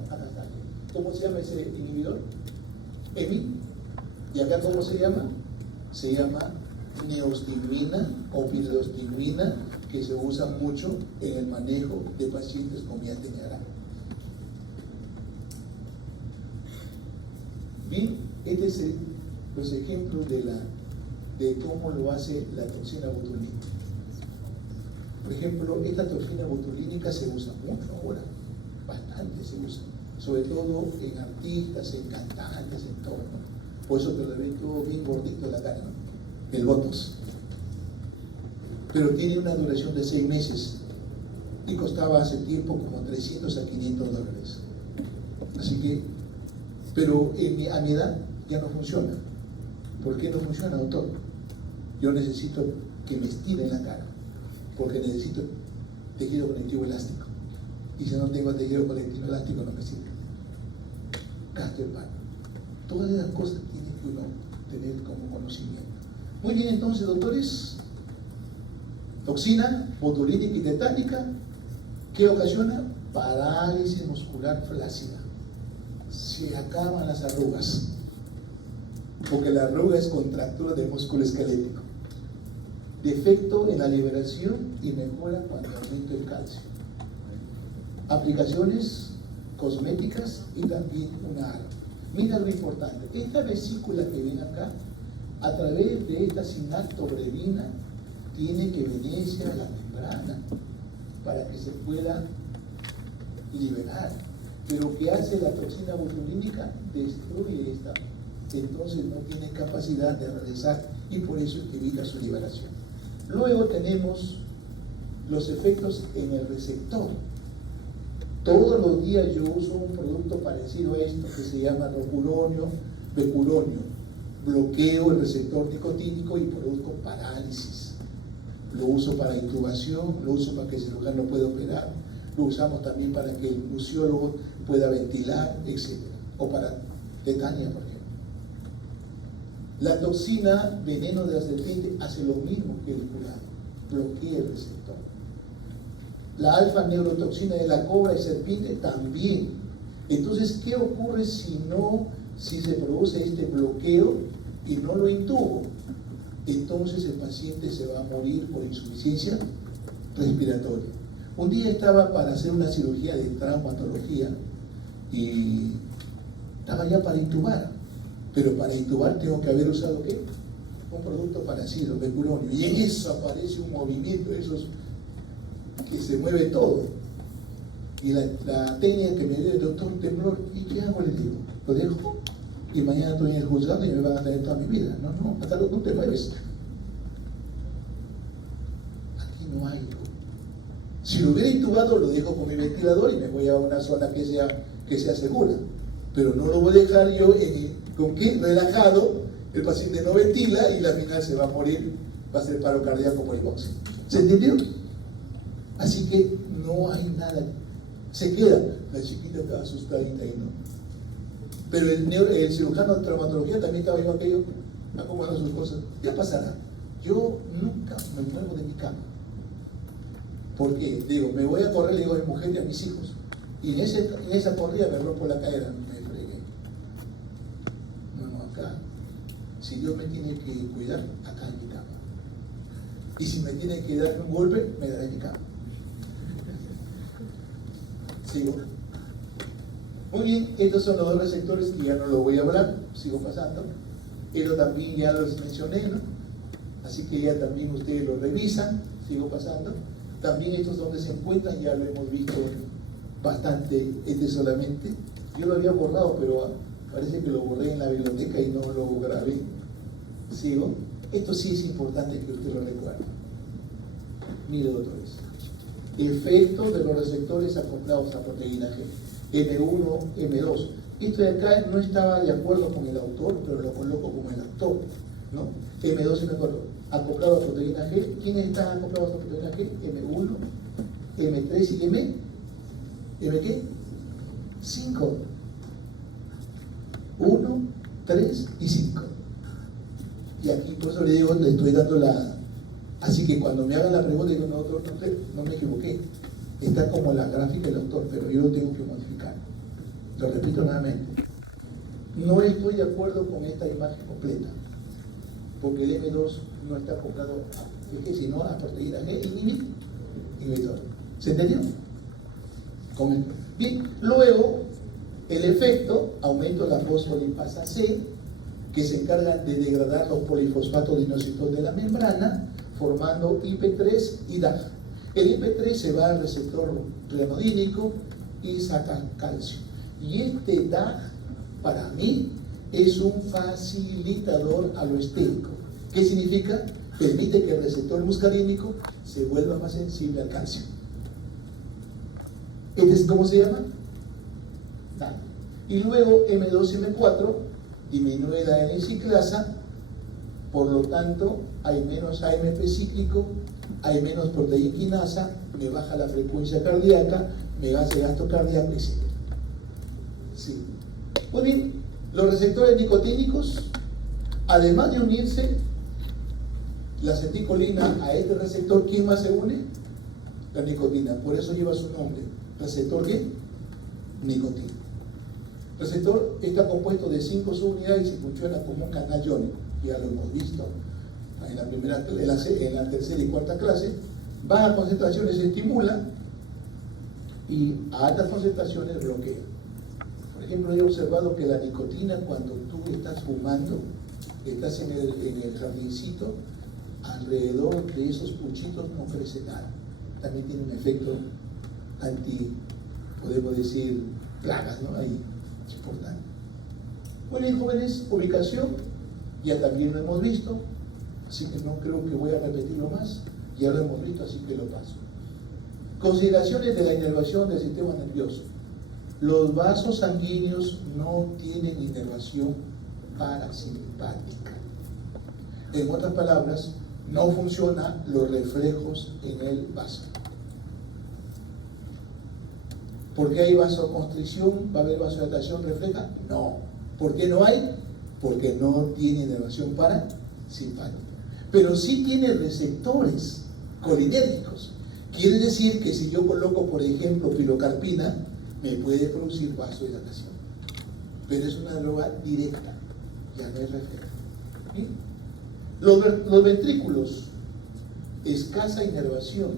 ¿Cómo se llama ese inhibidor? EMI. ¿Y acá cómo se llama? Se llama neostigmina o pidostigmina, que se usa mucho en el manejo de pacientes con miastenia grave. Bien, estos son los ejemplos de cómo lo hace la toxina botulínica. Por ejemplo, esta toxina botulínica se usa mucho ahora, bastante se usa, sobre todo en artistas, en cantantes, en todo, ¿no? Por eso te lo ven todo bien gordito en la cara, ¿no? El botox. Pero tiene una duración de 6 meses y costaba hace tiempo como $300 a $500. Así que, pero a mi edad ya no funciona. ¿Por qué no funciona, doctor? Yo necesito que me estiren la cara, porque necesito tejido conectivo elástico. Y si no tengo tejido conectivo elástico, no me sirve. Gasto el pan. Todas esas cosas tiene que uno tener como conocimiento. Muy bien, entonces, doctores, toxina botulínica y tetánica, ¿qué ocasiona? Parálisis muscular flácida. Se acaban las arrugas, porque la arruga es contractura del músculo esquelético. Defecto en la liberación y mejora cuando aumenta el calcio. Aplicaciones cosméticas y también una arma. Mira lo importante, esta vesícula que viene acá, a través de esta sinactobrevina, tiene que venirse a la membrana para que se pueda liberar. Pero ¿qué hace la toxina botulínica? Destruye esta. Entonces no tiene capacidad de regresar y por eso evita su liberación. Luego tenemos los efectos en el receptor. Todos los días yo uso un producto parecido a esto que se llama rocuronio, becuronio. Bloqueo el receptor nicotínico y produzco parálisis. Lo uso para intubación, lo uso para que el cirujano pueda operar, lo usamos también para que el museólogo pueda ventilar, etc. O para tetania, por ejemplo. La toxina veneno de la serpiente hace lo mismo que el curado, bloquea el receptor. La alfa-neurotoxina de la cobra y serpiente también. Entonces, ¿qué ocurre si se produce este bloqueo y no lo intubo? Entonces el paciente se va a morir por insuficiencia respiratoria. Un día estaba para hacer una cirugía de traumatología y estaba ya para intubar, pero para intubar tengo que haber usado ¿qué? Un producto parecido, becuronio, y en eso aparece un movimiento de esos que se mueve todo. Y la técnica que me dio el doctor temblor, ¿y qué hago? Le digo, ¿lo dejo? Y mañana estoy en el juzgado y me van a tener toda mi vida. No, hasta no te mueves. Aquí no hay. Si lo hubiera intubado, lo dejo con mi ventilador y me voy a una zona que sea segura. Pero no lo voy a dejar yo con que relajado, el paciente no ventila y la final se va a morir, va a hacer paro cardíaco por hipoxia. ¿Se entendió? Así que no hay nada. Se queda. La chiquita estaba asustadita y no. Pero el cirujano de traumatología también estaba yo aquello, acomodando sus cosas. ¿Qué pasará? Yo nunca me muevo de mi cama. ¿Por qué? Digo, me voy a correr, le digo a mi mujer y a mis hijos. Y en esa corrida me rompo la cadera, me fregué. No, acá. Si Dios me tiene que cuidar, acá en mi cama. Y si me tiene que dar un golpe, me dará en mi cama. ¿Sigo? Muy bien, estos son los dos receptores que ya no lo voy a hablar, sigo pasando. Esto también ya los mencioné, ¿no? Así que ya también ustedes lo revisan, sigo pasando. También estos donde se encuentran, ya lo hemos visto bastante, solamente. Yo lo había borrado, pero parece que lo borré en la biblioteca y no lo grabé. Sigo. Esto sí es importante que usted lo recuerde. Mire, doctores. Efectos de los receptores acoplados a proteína G. M1, M2. Esto de acá no estaba de acuerdo con el autor, pero lo coloco como el autor, ¿no? M2 y M4, acoplado a proteína G. ¿Quiénes están acoplados a proteína G? M1, M3 y M. ¿M qué? 5. 1, 3 y 5. Y aquí por eso le digo, le estoy dando la... Así que cuando me hagan la pregunta, digo, no, doctor, no me equivoqué. Está como la gráfica del autor, pero yo lo tengo que modificar. Lo repito nuevamente. No estoy de acuerdo con esta imagen completa, porque el M2 no está acoplado a, sino a proteína G inhibidor. ¿Se entendió? Bien, luego el efecto, aumento de la fosfolipasa C, que se encargan de degradar los polifosfatos dinositosos de la membrana, formando IP3 y DAG. El IP3 se va al receptor renodínico y saca calcio. Y este DAG, para mí, es un facilitador aloestético. ¿Qué significa? Permite que el receptor muscarínico se vuelva más sensible al calcio. ¿Este es cómo se llama? DAG. Y luego M2 y M4 disminuye la N-ciclasa, por lo tanto hay menos AMP cíclico, hay menos proteína quinasa, me baja la frecuencia cardíaca, me hace gasto cardíaco, etc. Sí. Muy bien, los receptores nicotínicos, además de unirse la acetilcolina a este receptor, ¿quién más se une? La nicotina, por eso lleva su nombre. ¿Receptor qué? Nicotina. El receptor está compuesto de 5 subunidades y funciona como un canal iónico, ya lo hemos visto en la tercera y cuarta clase. Bajas concentraciones se estimula y a altas concentraciones bloquea. Por ejemplo, he observado que la nicotina, cuando tú estás fumando, estás en el jardincito, alrededor de esos puchitos no crece nada. También tiene un efecto podemos decir, plagas, ¿no? Ahí es importante. Muy bien, jóvenes, ubicación, ya también lo hemos visto, así que no creo que voy a repetirlo más, ya lo hemos visto, así que lo paso. Consideraciones de la inervación del sistema nervioso. Los vasos sanguíneos no tienen inervación parasimpática. En otras palabras, no funcionan los reflejos en el vaso. ¿Por qué hay vasoconstricción? ¿Va a haber vasodilatación refleja? No. ¿Por qué no hay? Porque no tiene inervación parasimpática. Pero sí tiene receptores colinérgicos. Quiere decir que si yo coloco, por ejemplo, pilocarpina, me puede producir vasodilatación. Pero es una droga directa, ya no es refleja. ¿Sí? Los ventrículos, escasa inervación.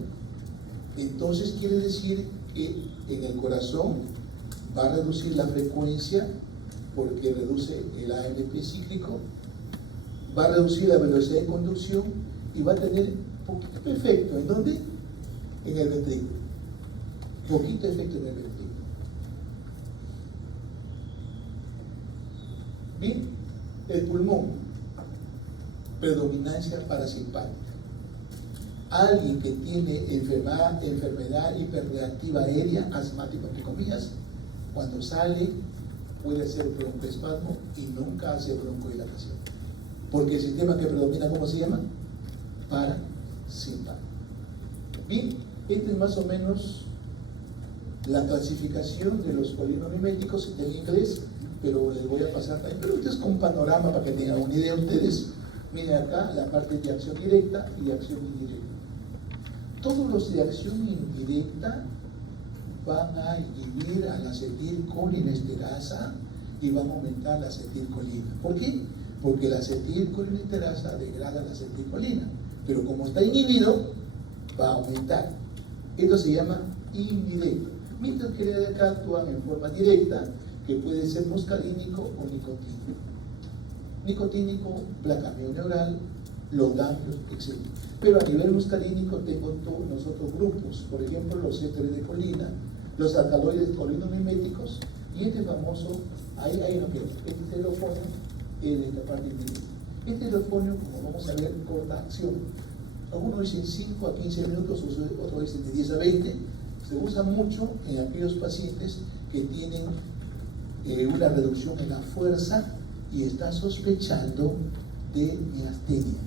Entonces quiere decir que en el corazón va a reducir la frecuencia porque reduce el AMP cíclico, va a reducir la velocidad de conducción y va a tener poquito efecto. ¿En dónde? En el ventrículo. Poquito efecto en el ventrículo. Bien, el pulmón, predominancia parasimpática. Alguien que tiene enfermedad hiperreactiva aérea, asmático entre comillas, cuando sale puede hacer broncoespasmo y nunca hace broncodilatación. Porque el sistema que predomina, ¿cómo se llama? Parasimpático. Bien, esta es más o menos la clasificación de los colinomiméticos en inglés, pero les voy a pasar también. Pero esto es con un panorama para que tengan una idea ustedes. Miren acá la parte de acción directa y acción indirecta. Todos los de acción indirecta van a inhibir a la acetilcolinesterasa y van a aumentar la acetilcolina. ¿Por qué? Porque la acetilcolinesterasa degrada la acetilcolina, pero como está inhibido, va a aumentar. Esto se llama indirecto. Mientras que de acá actúan en forma directa, que puede ser muscarínico o nicotínico. Nicotínico, placamio neural, los ganglios, etc. Pero a nivel muscarínico tengo todos los otros grupos, por ejemplo los ésteres de colina, los alcaloides colinomiméticos y este famoso, ahí hay una pena, este heterofonio es de esta parte indirecta. Este heterofonio, como vamos a ver, corta acción. Algunos dicen 5 a 15 minutos, otros dicen de 10 a 20. Se usa mucho en aquellos pacientes que tienen una reducción en la fuerza y está sospechando de miastenia.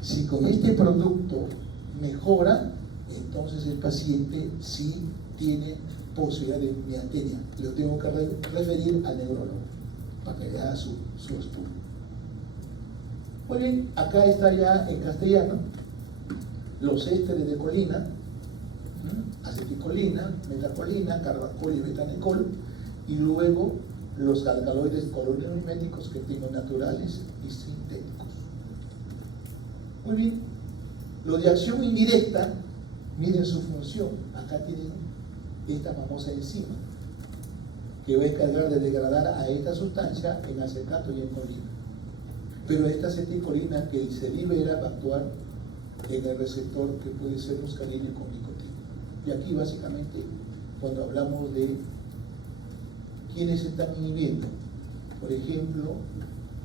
Si con este producto mejora, entonces el paciente sí tiene posibilidad de miastenia. Lo tengo que referir al neurólogo para que vea su estudio. Muy bien, acá está ya en castellano los ésteres de colina, acetilcolina, metacolina, carbacol y betanicol, y luego los alcaloides colinomiméticos que tengo naturales y sintéticos. Muy bien, lo de acción indirecta, miren su función. Acá tienen esta famosa enzima que va a encargar de degradar a esta sustancia en acetato y en colina. Pero esta acetilcolina que se libera va a actuar en el receptor que puede ser muscarínico con nicotina. Y aquí básicamente cuando hablamos de quiénes están inhibiendo, por ejemplo,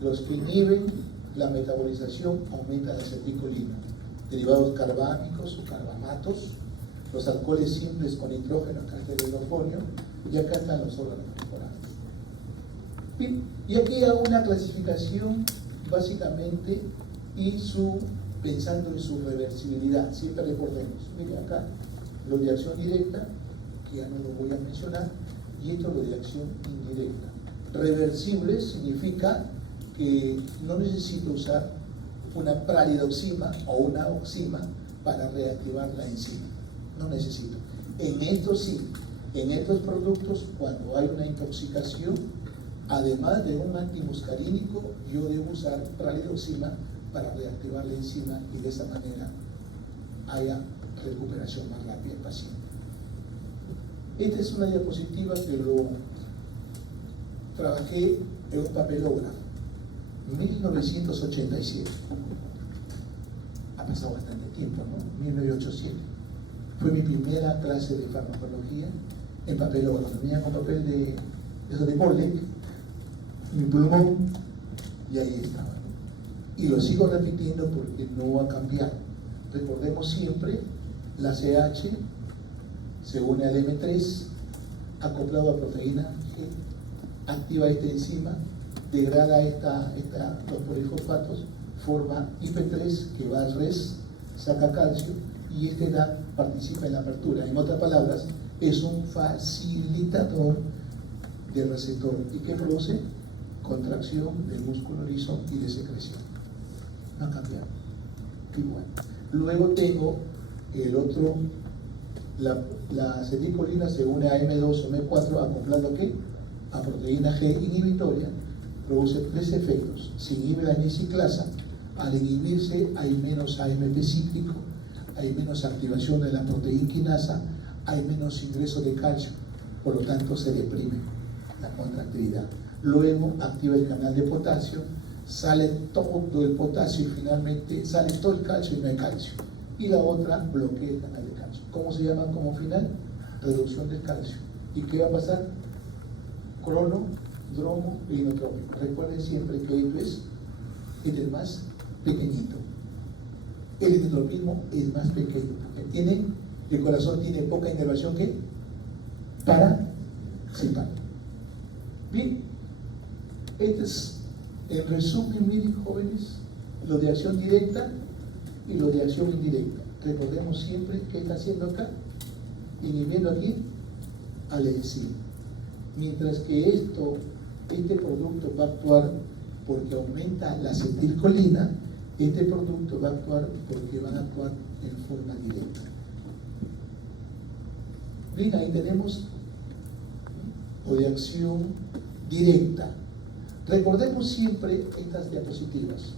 los que inhiben la metabolización aumentan la acetilcolina, derivados carbámicos o carbamatos, los alcoholes simples con nitrógeno, acá está el hidrofonio, y acá están los órganos mejorados. Bien, y aquí hago una clasificación básicamente y pensando en su reversibilidad. Siempre recordemos, miren acá, lo de acción directa, que ya no lo voy a mencionar, y esto lo de acción indirecta. Reversible significa que no necesito usar una pralidoxima o una oxima para reactivar la enzima. No necesito. En esto sí, en estos productos, cuando hay una intoxicación, además de un antimuscarínico, yo debo usar pralidoxima para reactivar la enzima y de esa manera haya recuperación más rápida del paciente. Esta es una diapositiva que lo trabajé en un papelógrafo, 1987. Ha pasado bastante tiempo, ¿no? 1987. Fue mi primera clase de farmacología en papelógrafo. Venía con papel de Borlec, mi pulmón, y ahí estaba. Y lo sigo repitiendo porque no va a cambiar. Recordemos siempre la CH se une al M3, acoplado a proteína G, activa esta enzima, degrada los polifosfatos, forma IP3 que va al res, saca calcio y participa en la apertura. En otras palabras, es un facilitador del receptor. ¿Y qué produce? Contracción del músculo liso y de secreción. No ha cambiado. Igual. Luego tengo el otro, la acetilcolina se une a M2 o M4 acoplando ¿qué? A proteína G inhibitoria, produce tres efectos. Se inhibe la N-ciclasa, al inhibirse hay menos AMP cíclico, hay menos activación de la proteína quinasa, hay menos ingreso de calcio, por lo tanto se deprime la contractilidad. Luego activa el canal de potasio, sale todo el potasio y finalmente sale todo el calcio y no hay calcio. Y la otra bloquea el canal de calcio. ¿Cómo se llama como final? Reducción del calcio. ¿Y qué va a pasar? Crono, dromo e inotrópico. Recuerden siempre que esto es el más pequeñito. El endotropismo es más pequeño porque el corazón tiene poca inervación que parasimpática. Bien, este es en resumen, miren jóvenes, lo de acción directa y lo de acción indirecta. Recordemos siempre qué está haciendo acá, inhibiendo aquí al enzima. Mientras que este producto va a actuar porque aumenta la acetilcolina, este producto va a actuar porque van a actuar en forma directa. Bien, ahí tenemos o de acción directa. Recordemos siempre estas diapositivas.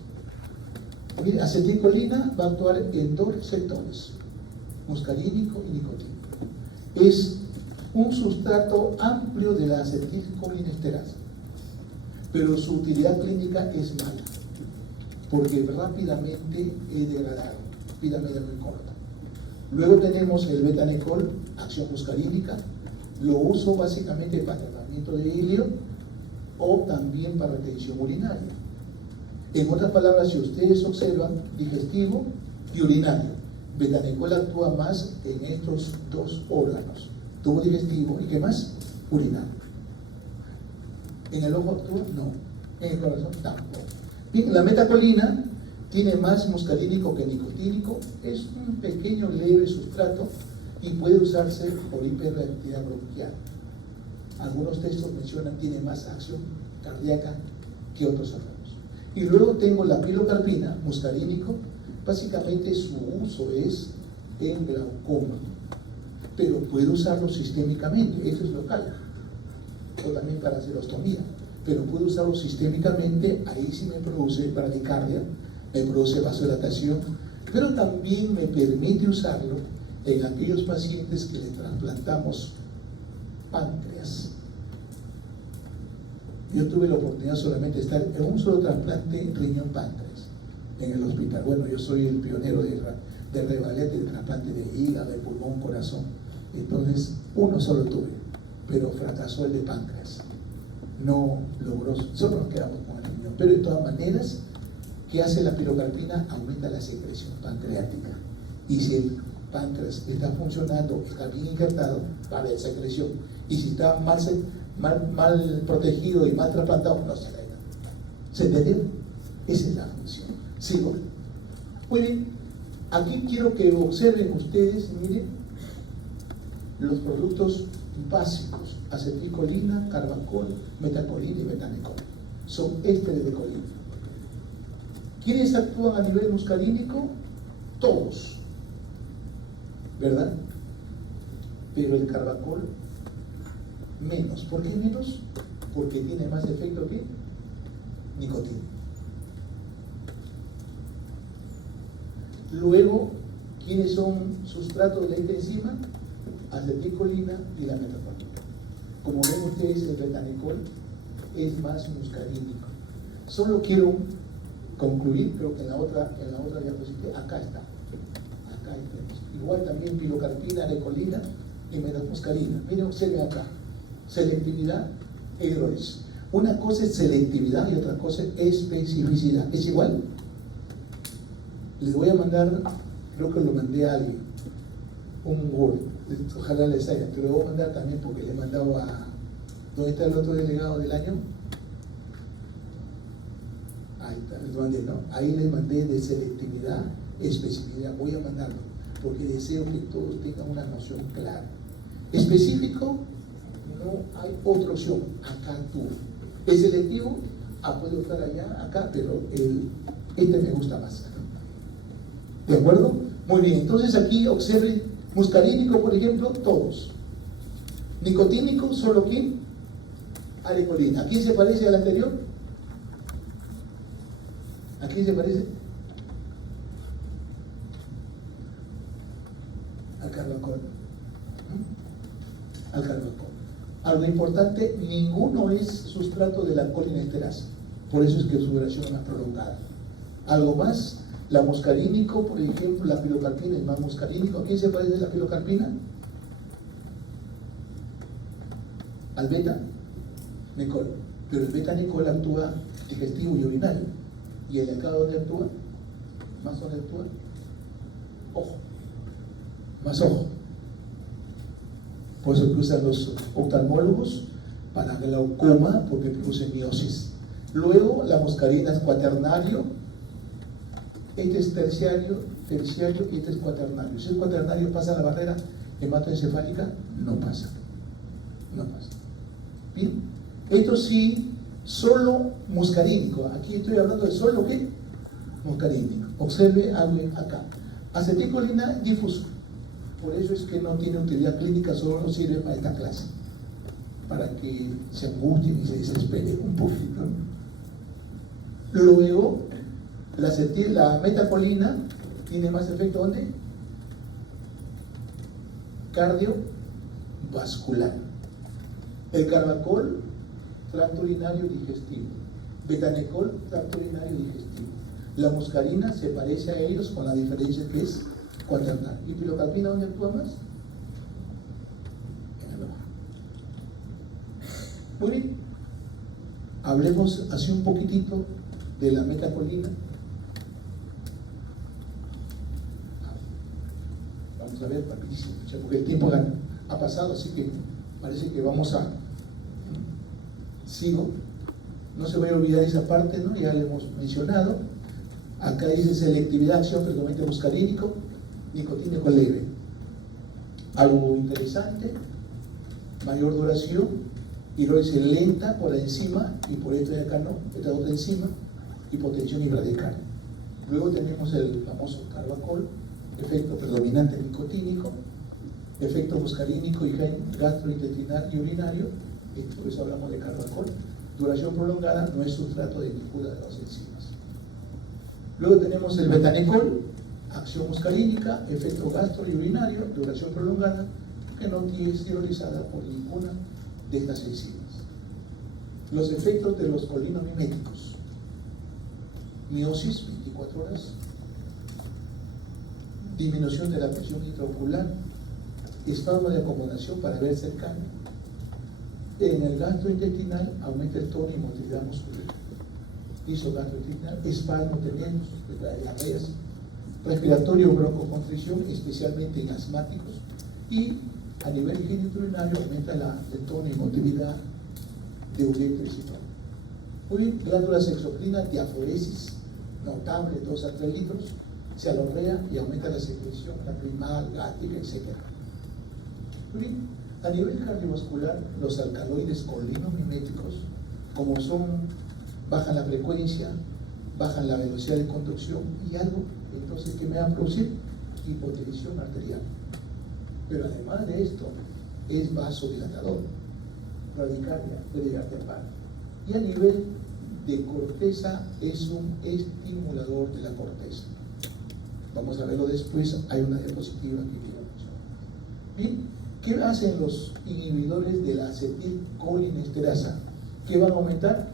Mire, acetilcolina va a actuar en dos receptores, muscarínico y nicotínico. Es un sustrato amplio de la acetilcolinesterasa, pero su utilidad clínica es mala, porque rápidamente es degradado, vida media muy corta. Luego tenemos el betanecol, acción muscarínica, lo uso básicamente para tratamiento de hilio o también para retención urinaria. En otras palabras, si ustedes observan, digestivo y urinario, betanecol actúa más en estos dos órganos, tubo digestivo y ¿qué más? Urinario. ¿En el ojo actúa? No. ¿En el corazón? Tampoco. Bien, la metacolina tiene más muscarínico que nicotínico, es un pequeño leve sustrato y puede usarse por hiperreactividad bronquial. Algunos textos mencionan que tiene más acción cardíaca que otros órganos. Y luego tengo la pilocarpina, muscarínico, básicamente su uso es en glaucoma, pero puede usarlo sistémicamente, esto es local, o también para serostomía, pero puede usarlo sistémicamente, ahí sí me produce bradicardia, me produce vasodilatación, pero también me permite usarlo en aquellos pacientes que le trasplantamos páncreas. Yo tuve la oportunidad solamente de estar en un solo trasplante riñón-páncreas en el hospital. Bueno, yo soy el pionero de Revalete, de trasplante de hígado, de pulmón, corazón. Entonces, uno solo tuve, pero fracasó el de páncreas. No logró, solo nos quedamos con el riñón. Pero de todas maneras, ¿qué hace la pilocarpina? Aumenta la secreción pancreática. Y si el páncreas está funcionando, está bien injertado, va a haber secreción. Y si está mal protegido y mal trasplantado, no se cae. ¿Se entendió? Esa es la función. Sigo. Muy bien. Aquí quiero que observen ustedes, miren, los productos básicos: acetilcolina, carbacol, metacolina y betanecol. Son ésteres de colina. ¿Quiénes actúan a nivel muscarínico? Todos, ¿verdad? Pero el carbacol menos. ¿Por qué menos? Porque tiene más efecto que nicotina. Luego, ¿quiénes son sustratos de esta enzima? Acetilcolina y la metacolina. Como ven ustedes, el betanecol es más muscarínico. Solo quiero concluir, creo que en la otra diapositiva, acá está. Acá tenemos. Igual también pilocarpina, alecolina y metamuscarina. Miren, observen acá. Selectividad e hidrólisis. Una cosa es selectividad y otra cosa es especificidad. ¿Es igual? Les voy a mandar, creo que lo mandé a alguien, un Word, ojalá les haya, pero lo voy a mandar también porque le he mandado a... ¿Dónde está el otro delegado del año? Ahí está, les mandé, ¿no? Ahí les mandé de selectividad, especificidad, voy a mandarlo, porque deseo que todos tengan una noción clara. Específico, no hay otra opción, acá tú. El selectivo, puede estar allá, acá, pero este me gusta más. ¿De acuerdo? Muy bien, entonces aquí observen, muscarínico, por ejemplo, todos. Nicotínico, solo quién? Alecolina. ¿A quién se parece al anterior? ¿A quién se parece? Al carbacol. Al carbacol. Algo importante, ninguno es sustrato de la colinesterasa. Por eso es que su duración es más prolongada. Algo más, la muscarínico, por ejemplo, la pilocarpina es más muscarínico. ¿A quién se parece la pilocarpina? Al beta-nicol. Pero el beta-nicol actúa digestivo y urinario. ¿Y el acá dónde actúa? ¿Más dónde actúa? Ojo. Más ojo. Por eso que usan los oftalmólogos para glaucoma, porque produce miosis. Luego la muscarina es cuaternario, este es terciario y este es cuaternario. Si es cuaternario, ¿pasa la barrera hematoencefálica? No pasa. No pasa. Bien. Esto sí, solo muscarínico. Aquí estoy hablando de solo ¿qué? Muscarínico. Observe algo acá. Acetilcolina difuso. Por eso es que no tiene utilidad clínica, solo nos sirve para esta clase. Para que se angustien y se desesperen un poquito. Luego, la metacolina tiene más efecto ¿dónde? Cardiovascular. El carbacol, tracto urinario digestivo. Betanecol, tracto urinario digestivo. La muscarina se parece a ellos con la diferencia que es cuaternario. ¿Y pilocarpina dónde actúa más? En el ojo. Muy bien. Hablemos así un poquitito de la metacolina. Vamos a ver rapidísimo, porque el tiempo ha pasado, así que parece que vamos a... Sigo. No se vaya a olvidar esa parte, ¿no? Ya le hemos mencionado. Acá dice selectividad, acción frecuentemente muscarínico, nicotínico leve. Algo interesante, mayor duración, hidrólisis lenta por la enzima, y por esto de acá no, esta otra enzima, hipotensión intradiacal. Luego tenemos el famoso carbacol, efecto predominante nicotínico, efecto muscarínico y gastrointestinal y urinario, por eso hablamos de carbacol. Duración prolongada, no es sustrato de ninguna de las enzimas. Luego tenemos el betanecol, acción muscarínica, efecto gastro y urinario, duración prolongada, que no es hidrolizada por ninguna de estas enzimas. Los efectos de los colinamiméticos: miosis, 24 horas, disminución de la presión intraocular, espasmo de acomodación para ver cercano. En el gastrointestinal aumenta el tono y motilidad muscular. Isogastrointestinal, espasmo tenemos, diarreas, respiratorio, broncoconstricción, especialmente en asmáticos, y a nivel genitourinario aumenta el tono y motilidad de uretra y citón. Muy bien, glándula sexocrina, diaforesis, notable, 2 a 3 litros, se alorrea y aumenta la secreción lacrimal, gástrica, etc. Muy bien. A nivel cardiovascular, los alcaloides colinamiméticos, como son, bajan la frecuencia, bajan la velocidad de conducción y algo, entonces, ¿qué me va a producir? Hipotensión arterial. Pero además de esto, es vasodilatador, radicardia, puede llegar a paro. Y a nivel de corteza, es un estimulador de la corteza. Vamos a verlo después, hay una diapositiva que miramos. Bien. ¿Qué hacen los inhibidores de la acetilcolinesterasa? ¿Qué van a aumentar?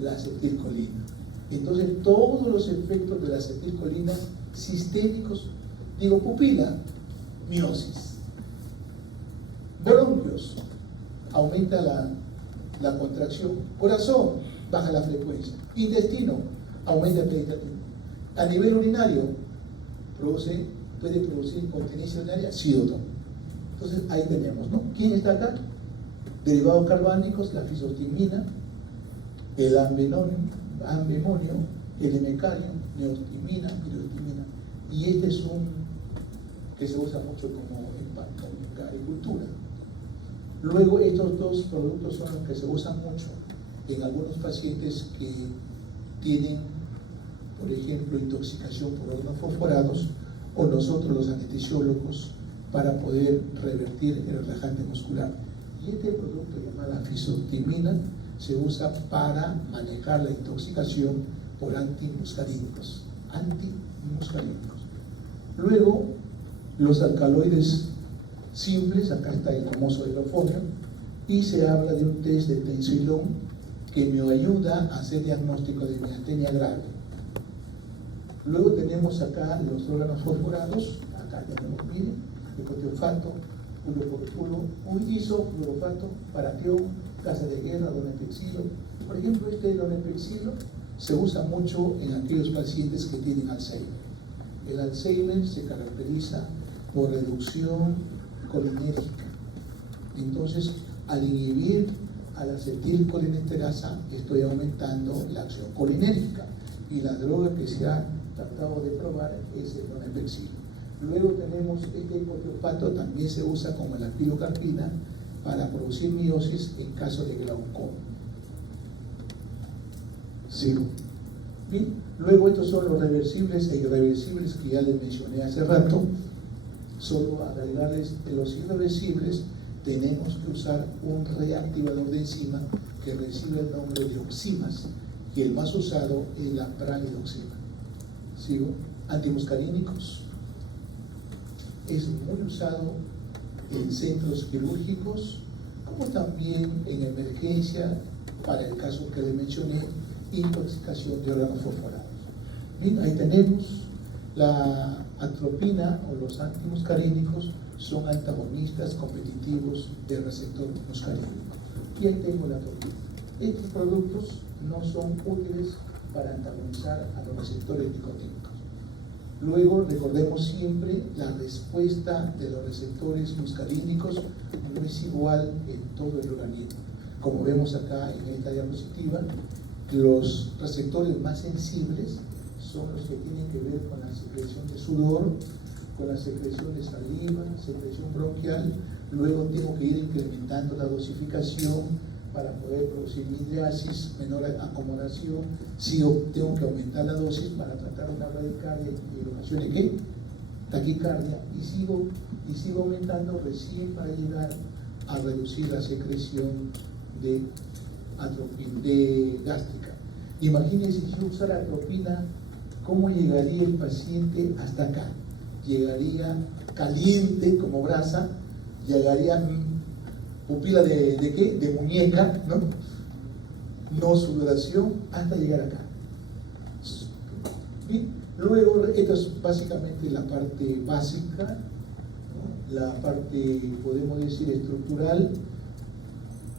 La acetilcolina. Entonces, todos los efectos de la acetilcolina sistémicos, pupila, miosis. Bronquios, aumenta la contracción. Corazón, baja la frecuencia. Intestino, aumenta el peritativo. A nivel urinario, produce ¿Puede producir incontinencia urinaria? Sí o no. Entonces ahí tenemos, ¿no? ¿Quién está acá? Derivados carbánicos, la fisostigmina, el ambemonio, el emecario, neostigmina, piroostigmina. Y este es un que se usa mucho como en agricultura. Luego estos dos productos son los que se usan mucho en algunos pacientes que tienen, por ejemplo, intoxicación por organofosforados, o nosotros los anestesiólogos para poder revertir el relajante muscular. Y este producto llamado fisostigmina se usa para manejar la intoxicación por antimuscarínicos. Luego, los alcaloides simples, acá está el famoso hidrofonio, y se habla de un test de tensilón que me ayuda a hacer diagnóstico de miastenia grave. Luego tenemos acá los órganos fosforados, acá tenemos, miren, ecotiofato, urquizo, fluorofato, paratión, casa de guerra, donepexilo. Por ejemplo, este donepexilo se usa mucho en aquellos pacientes que tienen Alzheimer. El Alzheimer se caracteriza por reducción colinérgica. Entonces, al inhibir a la acetilcolinesterasa, estoy aumentando la acción colinérgica. Y la droga que se ha tratado de probar es el donepexilo. Luego tenemos este ecotiofato, también se usa como la pilocarpina para producir miosis en caso de glaucoma. Sí. Bien, luego estos son los reversibles e irreversibles que ya les mencioné hace rato. Solo agregarles de los irreversibles, tenemos que usar un reactivador de enzima que recibe el nombre de oximas, y el más usado es la pralidoxima. ¿Sigo? Antimuscarínicos. Es muy usado en centros quirúrgicos, como también en emergencia, para el caso que les mencioné, intoxicación de órganos fosforados. Bien, ahí tenemos la atropina o los antimuscarínicos, son antagonistas competitivos del receptor muscarínico. Y ahí tengo la atropina. Estos productos no son útiles para antagonizar a los receptores nicotínicos. Luego, recordemos siempre, la respuesta de los receptores muscarínicos no es igual en todo el organismo. Como vemos acá en esta diapositiva, los receptores más sensibles son los que tienen que ver con la secreción de sudor, con la secreción de saliva, secreción bronquial. Luego tengo que ir incrementando la dosificación para poder producir midriasis, menor acomodación. Si tengo que aumentar la dosis para tratar una bradicardia y en ocasiones ¿qué? Taquicardia, y sigo aumentando recién para llegar a reducir la secreción de gástrica. Imagínense si yo usara atropina, ¿cómo llegaría el paciente hasta acá? Llegaría caliente como brasa, llegaría pupila de ¿qué? De muñeca, ¿no? No sudoración hasta llegar acá. Bien, luego, esto es básicamente la parte básica, ¿no? La parte, podemos decir, estructural.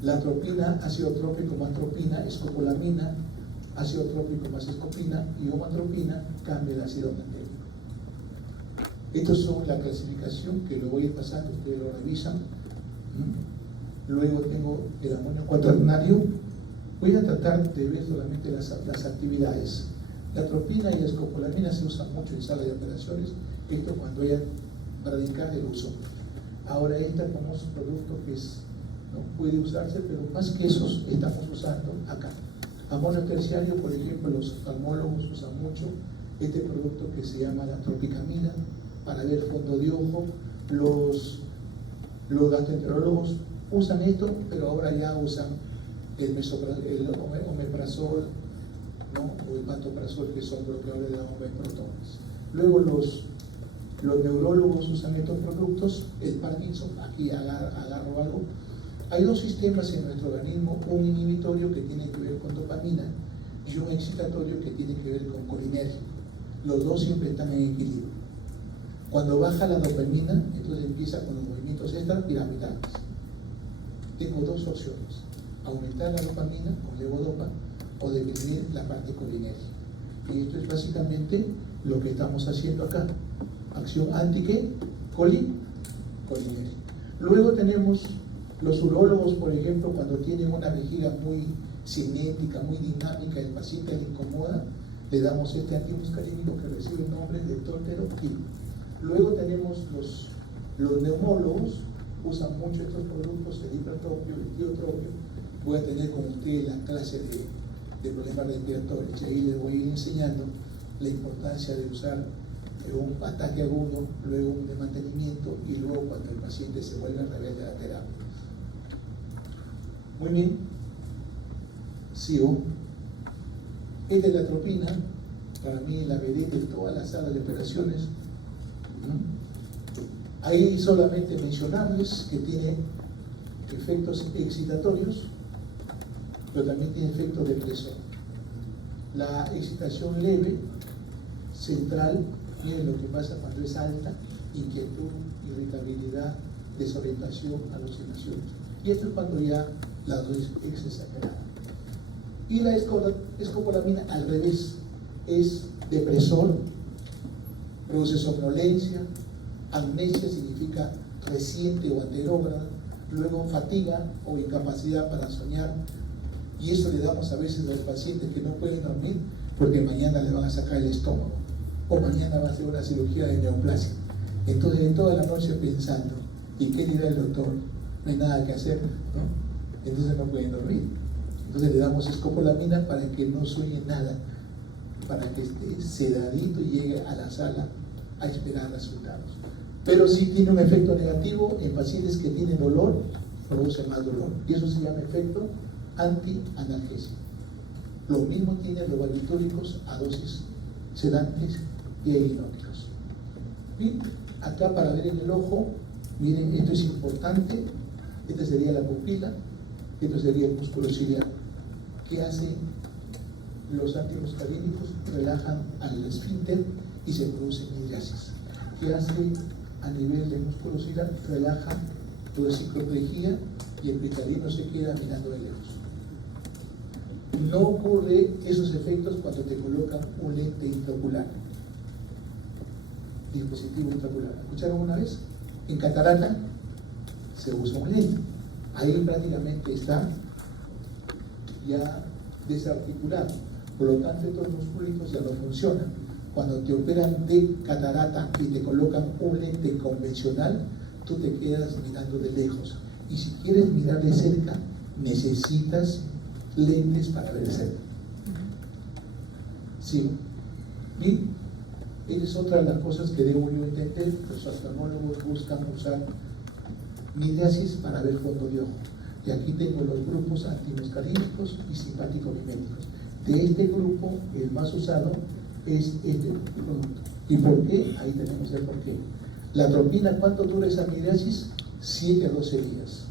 La atropina, ácido trópico más atropina, escopolamina, ácido trópico más escopina y homoatropina cambia el ácido mandélico. Estos son la clasificación que lo voy a ir pasando, ustedes lo revisan. Luego tengo el amonio cuaternario. Voy a tratar de ver solamente las actividades. La atropina y la escopolamina se usan mucho en sala de operaciones, esto cuando hay bradicardia el uso. Ahora este famoso producto que no puede usarse, pero más que esos estamos usando acá. Amonio terciario, por ejemplo, los oftalmólogos usan mucho este producto que se llama la tropicamida para ver fondo de ojo. Los gastroenterólogos usan esto, pero ahora ya usan el omeprazol, ¿no? O el pantoprazol, que son bloqueadores de la bomba de protones. Luego los neurólogos usan estos productos. El Parkinson, aquí agarro algo. Hay dos sistemas en nuestro organismo, un inhibitorio que tiene que ver con dopamina y un excitatorio que tiene que ver con colinérgico. Los dos siempre están en equilibrio. Cuando baja la dopamina, entonces empieza con los movimientos extrapiramidales. Tengo dos opciones: aumentar la dopamina con levodopa o disminuir la parte colinérgica. Y esto es básicamente lo que estamos haciendo acá. acción anti-¿qué? Colinérgica. Luego tenemos los urólogos, por ejemplo, cuando tienen una vejiga muy cinética, muy dinámica, el paciente le incomoda, le damos este antimuscarínico que recibe el nombre de torteroquil. Luego tenemos los neumólogos, usan mucho estos productos, el hipertropio, el tiotropio. Voy a tener con ustedes la clase de problemas respiratorios y ahí les voy a ir enseñando la importancia de usar un ataque agudo, luego un de mantenimiento y luego cuando el paciente se vuelve rebelde a la terapia. Muy bien, sigo. Esta es la atropina, para mí la vedette de toda la sala de operaciones. Ahí solamente mencionarles que tiene efectos excitatorios, pero también tiene efectos depresor. La excitación leve, central, miren lo que pasa cuando es alta: inquietud, irritabilidad, desorientación, alucinaciones. Y esto es cuando ya la dosis es exagerada. Y la escopolamina al revés, es depresor, produce somnolencia, amnesia significa reciente o anterógrada, luego fatiga o incapacidad para soñar, y eso le damos a veces a los pacientes que no pueden dormir porque mañana le van a sacar el estómago o mañana va a hacer una cirugía de neoplasia. Entonces en toda la noche pensando, ¿y qué dirá el doctor? No hay nada que hacer, ¿no? Entonces no pueden dormir. Entonces le damos escopolamina para que no sueñe nada, para que esté sedadito y llegue a la sala a esperar resultados. Pero si tiene un efecto negativo en pacientes que tienen dolor, produce más dolor. Y eso se llama efecto antianalgésico. Lo mismo tienen los barbitúricos a dosis sedantes y hipnóticos. Bien, acá para ver en el ojo, miren, esto es importante. Esta sería la pupila, esto sería el músculo ciliar. ¿Qué hacen los antimuscarínicos? Relajan al esfínter y se produce midriasis. ¿Qué hace a nivel del músculo ciliar? Relaja toda cicloplejía y el cristalino se queda mirando de lejos. No ocurre esos efectos cuando te colocan un lente intraocular, dispositivo intraocular. ¿Escucharon una vez? En catarata se usa un lente. Ahí prácticamente está ya desarticulado. Por lo tanto, estos musculitos ya no funcionan. Cuando te operan de catarata y te colocan un lente convencional, tú te quedas mirando de lejos. Y si quieres mirar de cerca, necesitas lentes para ver cerca. Sí. Y esa es otra de las cosas que debo yo entender. Los oftalmólogos buscan usar midriasis para ver fondo de ojo. Y aquí tengo los grupos antimuscarínicos y simpático-miméticos. De este grupo, el más usado es este producto. ¿Y por qué? Ahí tenemos el porqué. La atropina, ¿cuánto dura esa midriasis? 7 a 12 días.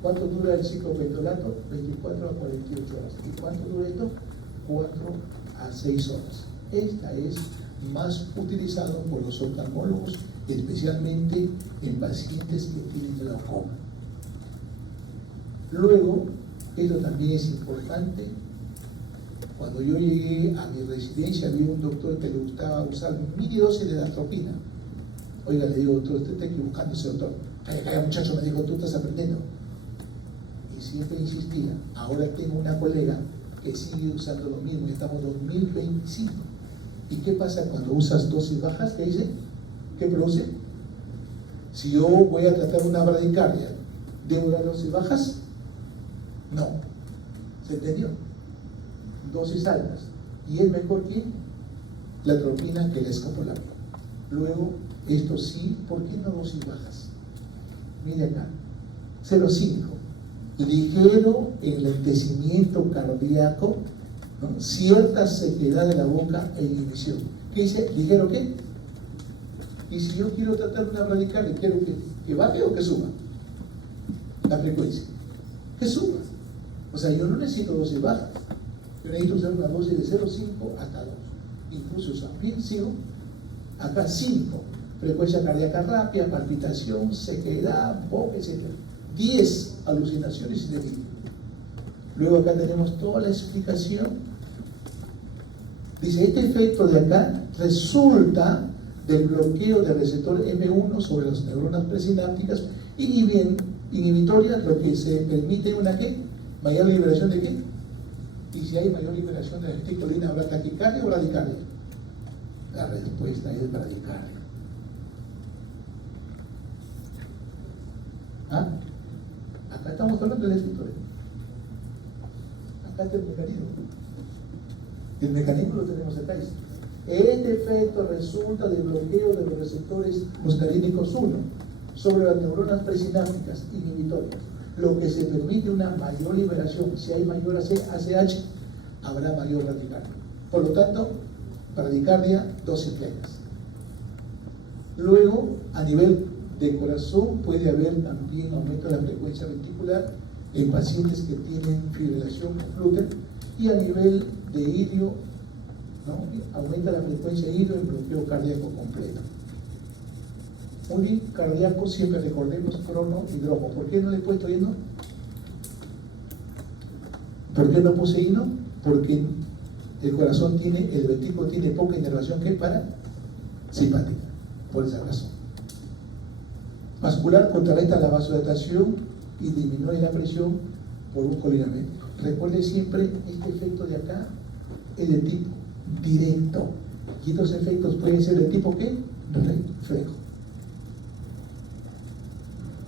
¿Cuánto dura el ciclopentolato? 24 a 48 horas. ¿Y cuánto dura esto? 4 a 6 horas. Esta es más utilizado por los oftalmólogos, especialmente en pacientes que tienen glaucoma. Luego, esto también es importante. Cuando yo llegué a mi residencia, había un doctor que le gustaba usar mini dosis de atropina. Oiga, le digo, doctor, usted está equivocándose, doctor. Calla, muchacho, me dijo, tú estás aprendiendo. Y siempre insistía. Ahora tengo una colega que sigue usando lo mismo, estamos en 2025. ¿Y qué pasa cuando usas dosis bajas? ¿Qué dice? ¿Qué produce? Si yo voy a tratar una bradicardia, ¿debo dar dosis bajas? No. ¿Se entendió? Dosis altas. Y es mejor que la atropina que la escopolamina. Luego, esto sí, ¿por qué no dosis bajas? Mire acá, 0,5. Ligero enlentecimiento cardíaco, ¿no? Cierta sequedad de la boca e inhibición. ¿Qué dice? ¿Ligero qué? Y si yo quiero tratar una bradicardia, quiero que baje o que suba la frecuencia. Que suba. O sea, yo no necesito dosis bajas. Yo necesito usar una dosis de 0,5 hasta 2. Incluso también sigo acá 5. Frecuencia cardíaca rápida, palpitación, sequedad, boca, etc. 10 alucinaciones y delirio. Luego acá tenemos toda la explicación. Dice, este efecto de acá resulta del bloqueo del receptor M1 sobre las neuronas presinápticas, inhibitorias, lo que se permite una ¿qué? Mayor liberación de qué. Y si hay mayor liberación de la acetilcolina, ¿habrá taquicardia o bradicardia? La respuesta es bradicardia. ¿Ah? Acá estamos hablando del efecto. Acá está el mecanismo. El mecanismo lo tenemos acá. Este efecto resulta del bloqueo de los receptores muscarínicos 1 sobre las neuronas presinápticas inhibitorias, lo que se permite una mayor liberación. Si hay mayor ACH, habrá mayor bradicardia. Por lo tanto, bradicardia, dosis plenas. Luego, a nivel de corazón, puede haber también aumento de la frecuencia ventricular en pacientes que tienen fibrilación con flúter, y a nivel de idio, ¿no? Aumenta la frecuencia de idio en bloqueo cardíaco completo. Muy bien, cardíaco, siempre recordemos crono y dromo. ¿Por qué no le he puesto hino? ¿Por qué no puse hino? Porque el corazón tiene, el ventrículo tiene poca inervación que para simpática, por esa razón. Vascular, contrarresta la vasodilatación y disminuye la presión por un colinamiento. Recuerde siempre, este efecto de acá es de tipo directo, y estos efectos pueden ser de tipo ¿qué? Reflejo.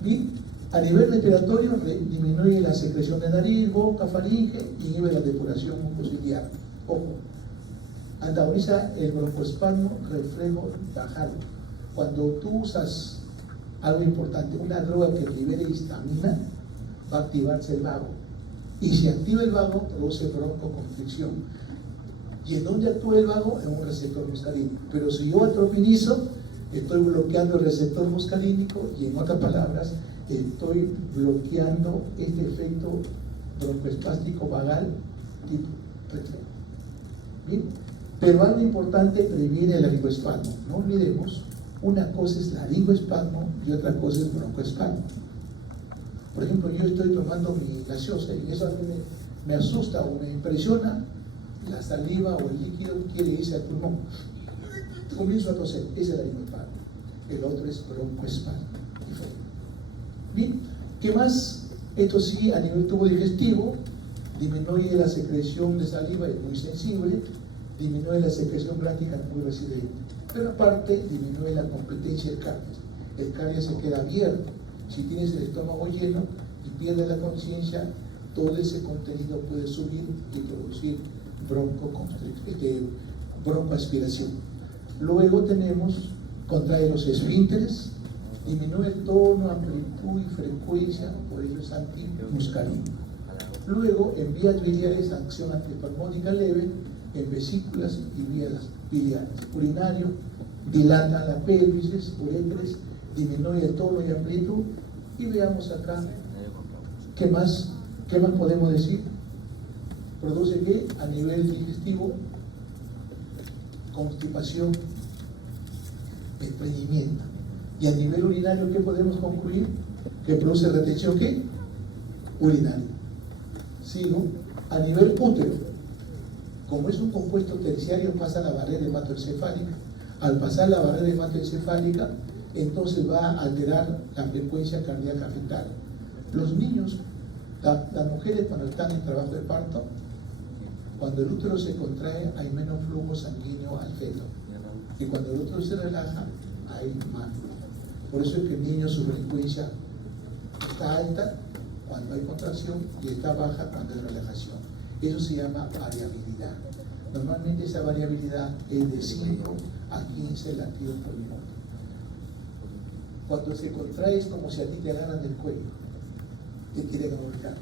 Bien, a nivel respiratorio disminuye la secreción de nariz, boca, faringe, y inhibe la depuración mucociliar. Ojo, antagoniza el broncoespasmo reflejo bajado. Cuando tú usas algo importante, una droga que libere histamina, va a activarse el vago. Y si activa el vago, produce broncoconstricción. ¿Y en dónde actúa el vago? En un receptor muscarínico. Pero si yo atropinizo, estoy bloqueando el receptor muscarínico, y en otras palabras, estoy bloqueando este efecto broncoespástico vagal tipo reflejo. Bien, pero algo importante previene el laringoespasmo. No olvidemos, una cosa es laringoespasmo y otra cosa es broncoespasmo. Por ejemplo, yo estoy tomando mi gaseosa y eso a mí me asusta o me impresiona. La saliva o el líquido quiere irse al pulmón. Comienzo a toser, ese es el laringoespasmo. El otro es broncoespasmo. Bien, ¿qué más? Esto sí, a nivel tubo digestivo, disminuye la secreción de saliva, es muy sensible, disminuye la secreción blática, es muy residente. Pero aparte, disminuye la competencia del cardia. El cardia se queda abierto. Si tienes el estómago lleno y pierdes la conciencia, todo ese contenido puede subir y producir broncoaspiración. Luego tenemos, contrae los esfínteres, disminuye el tono, amplitud y frecuencia, por ello es antimuscarínico. Luego, en vías biliares, acción antiespasmódica leve, en vesículas y vías biliares. Urinario, dilata la pelvis, uréteres, disminuye el tono y amplitud. Y veamos acá, ¿qué más podemos decir? Produce ¿qué? A nivel digestivo, constipación, estreñimiento. Y a nivel urinario, ¿qué podemos concluir? Que produce retención ¿qué? Urinaria. Sigo, a nivel útero, como es un compuesto terciario, pasa la barrera hematoencefálica. Al pasar la barrera hematoencefálica, entonces va a alterar la frecuencia cardíaca fetal. Los niños, las mujeres cuando están en trabajo de parto, cuando el útero se contrae, hay menos flujo sanguíneo al feto. Y cuando el útero se relaja, hay más flujo. Por eso es que el niño, su frecuencia está alta cuando hay contracción y está baja cuando hay relajación. Eso se llama variabilidad. Normalmente esa variabilidad es de 5 a 15 latidos por minuto. Cuando se contrae es como si a ti te agarran del cuello, te quieren ahorcar.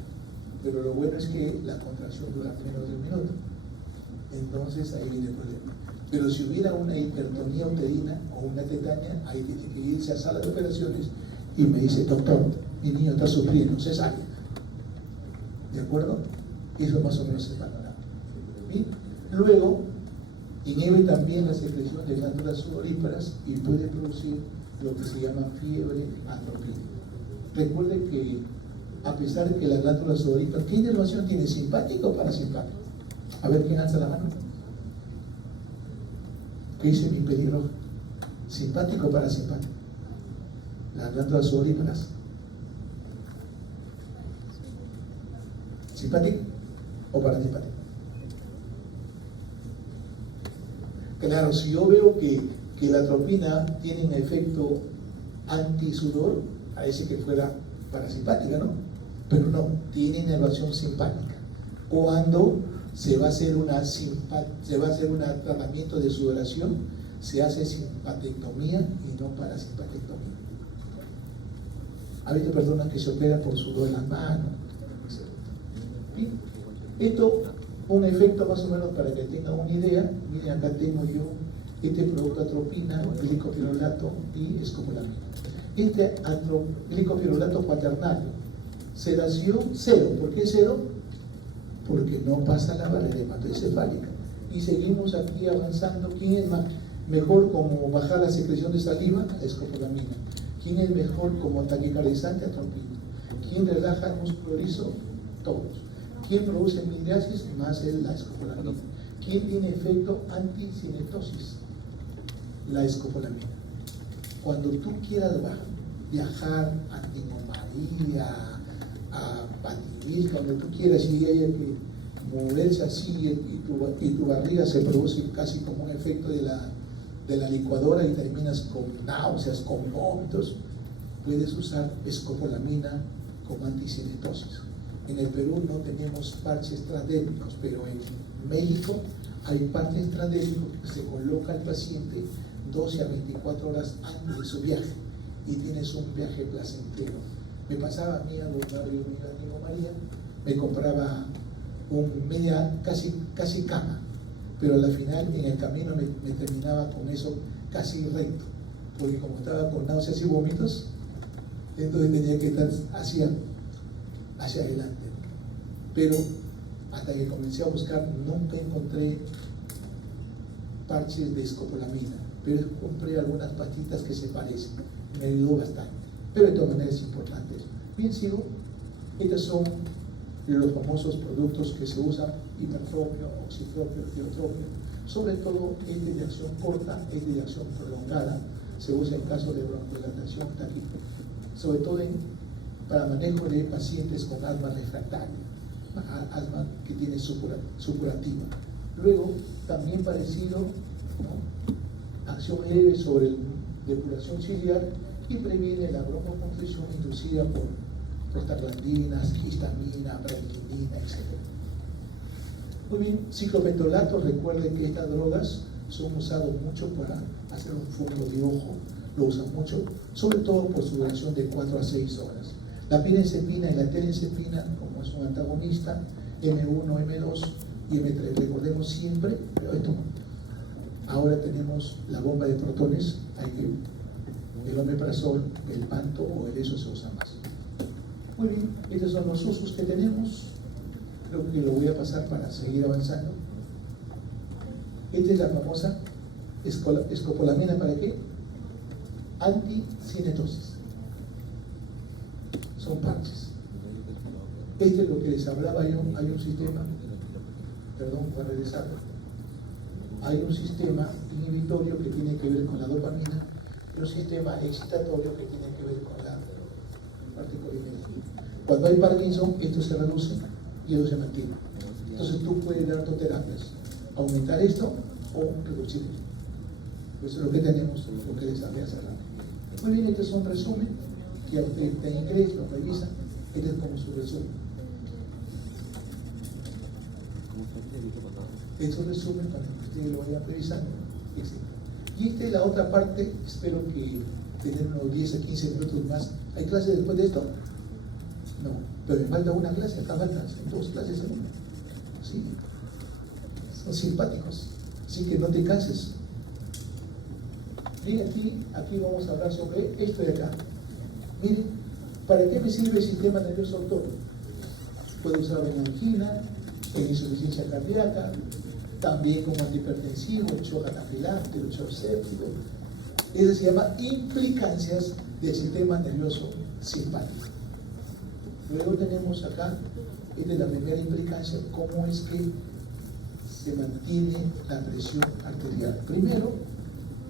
Pero lo bueno es que la contracción dura menos de un minuto. Entonces ahí viene el problema. Pero si hubiera una hipertonía uterina o una tetania, ahí tiene que irse a sala de operaciones y me dice, doctor, mi niño está sufriendo cesárea. ¿De acuerdo? Eso más o menos es el panorama. ¿Bien? Luego, inhibe también la secreción de glándulas sudoríparas y puede producir lo que se llama fiebre atropina. Recuerde que a pesar de que la glándula sudorípara, ¿qué inervación tiene? ¿Simpático o parasimpático? A ver quién alza la mano. ¿Qué dice mi pelirroja? ¿Simpático o parasimpático? Las glándulas sudoríparas. ¿Simpático o parasimpático? Claro, si yo veo que la atropina tiene un efecto antisudor, parece que fuera parasimpática, ¿no? Pero no, tiene inervación simpática. Cuando se va a hacer un tratamiento de sudoración, se hace simpatectomía y no parasimpatectomía. Ha habido personas que se operan por sudor en las manos. Bien. Esto, un efecto más o menos para que tengan una idea. Miren, acá tengo yo este producto atropina, glicopirolato y escopolamina. Este glicopirolato cuaternario, sedación cero. ¿Por qué cero? Porque no pasa la barrera hematoencefálica. Y seguimos aquí avanzando. ¿Quién es mejor como bajar la secreción de saliva? Escopolamina. ¿Quién es mejor como taquicardizante? Atropina. ¿Quién relaja el músculo liso? Todos. ¿Quién produce mildriasis? Más es la escopolamina. ¿Quién tiene efecto anticinetosis? La escopolamina. Cuando tú quieras viajar a Tino María, a Pativilca, donde tú quieras, y haya que moverse así y tu barriga se produce casi como un efecto de la licuadora y terminas con náuseas, con vómitos, puedes usar escopolamina como anticinetosis. En el Perú no tenemos parches transdérmicos, pero en México hay parches transdérmicos que se coloca al paciente 12 a 24 horas antes de su viaje y tienes un viaje placentero. Me pasaba a mí a los barrios de Tino María, me compraba casi cama, pero al final en el camino me terminaba con eso casi recto, porque como estaba con náuseas y vómitos, entonces tenía que estar hacia adelante. Pero hasta que comencé a buscar, nunca encontré parches de escopolamina, pero compré algunas pastillas que se parecen, me ayudó bastante. Pero de todas maneras es importante eso. Bien, sigo. Estos son los famosos productos que se usan: hipertropio, oxitropio, tiotropio. Sobre todo este de acción corta, este de acción prolongada, se usa en caso de broncodilatación taquícardia, sobre todo para manejo de pacientes con asma refractaria, asma que tiene supurativa. Luego, también parecido, ¿no? Acción leve sobre depuración ciliar y previene la broncoconstricción inducida por prostaglandinas, histamina, brandinina, etc. Muy bien, ciclopentolato, recuerden que estas drogas son usadas mucho para hacer un fondo de ojo, lo usan mucho, sobre todo por su duración de 4 a 6 horas. La pirenzepina y la telenzepina, como es un antagonista, M1, M2 y M3, recordemos siempre, pero esto, ahora tenemos la bomba de protones, el omeprazol, el panto o el ESO se usa más. Muy bien, estos son los usos que tenemos. Creo que lo voy a pasar para seguir avanzando. Esta es la famosa escopolamina. ¿Para qué? Anticinetosis. Son parches. Este es lo que les hablaba yo. Hay un sistema, perdón, voy a regresarlo. Hay un sistema inhibitorio que tiene que ver con la dopamina y un sistema excitatorio que tiene que ver con la parte colinera. Cuando hay Parkinson, esto se reduce y esto se mantiene. Entonces tú puedes dar dos terapias: aumentar esto o reducirlo. Eso es lo que tenemos, lo que les había cerrado. Muy bien, este es un resumen que a usted está en inglés, lo revisa. Este es como su resumen. Este es un resumen para que ustedes lo vayan revisando, etc. Y esta es la otra parte. Espero que tener unos 10 a 15 minutos más. ¿Hay clases después de esto? No, pero me falta una clase, acá faltan 2 clases en una. ¿Sí? Son simpáticos, así que no te canses. Bien, aquí vamos a hablar sobre esto de acá. Miren, ¿para qué me sirve el sistema nervioso autónomo? Puedo usarlo en angina, en insuficiencia cardíaca, también como antihipertensivo, el shock anafiláctico, el shock séptico. Eso se llama implicancias del sistema nervioso simpático. Luego tenemos acá, esta es la primera implicancia, cómo es que se mantiene la presión arterial. Primero,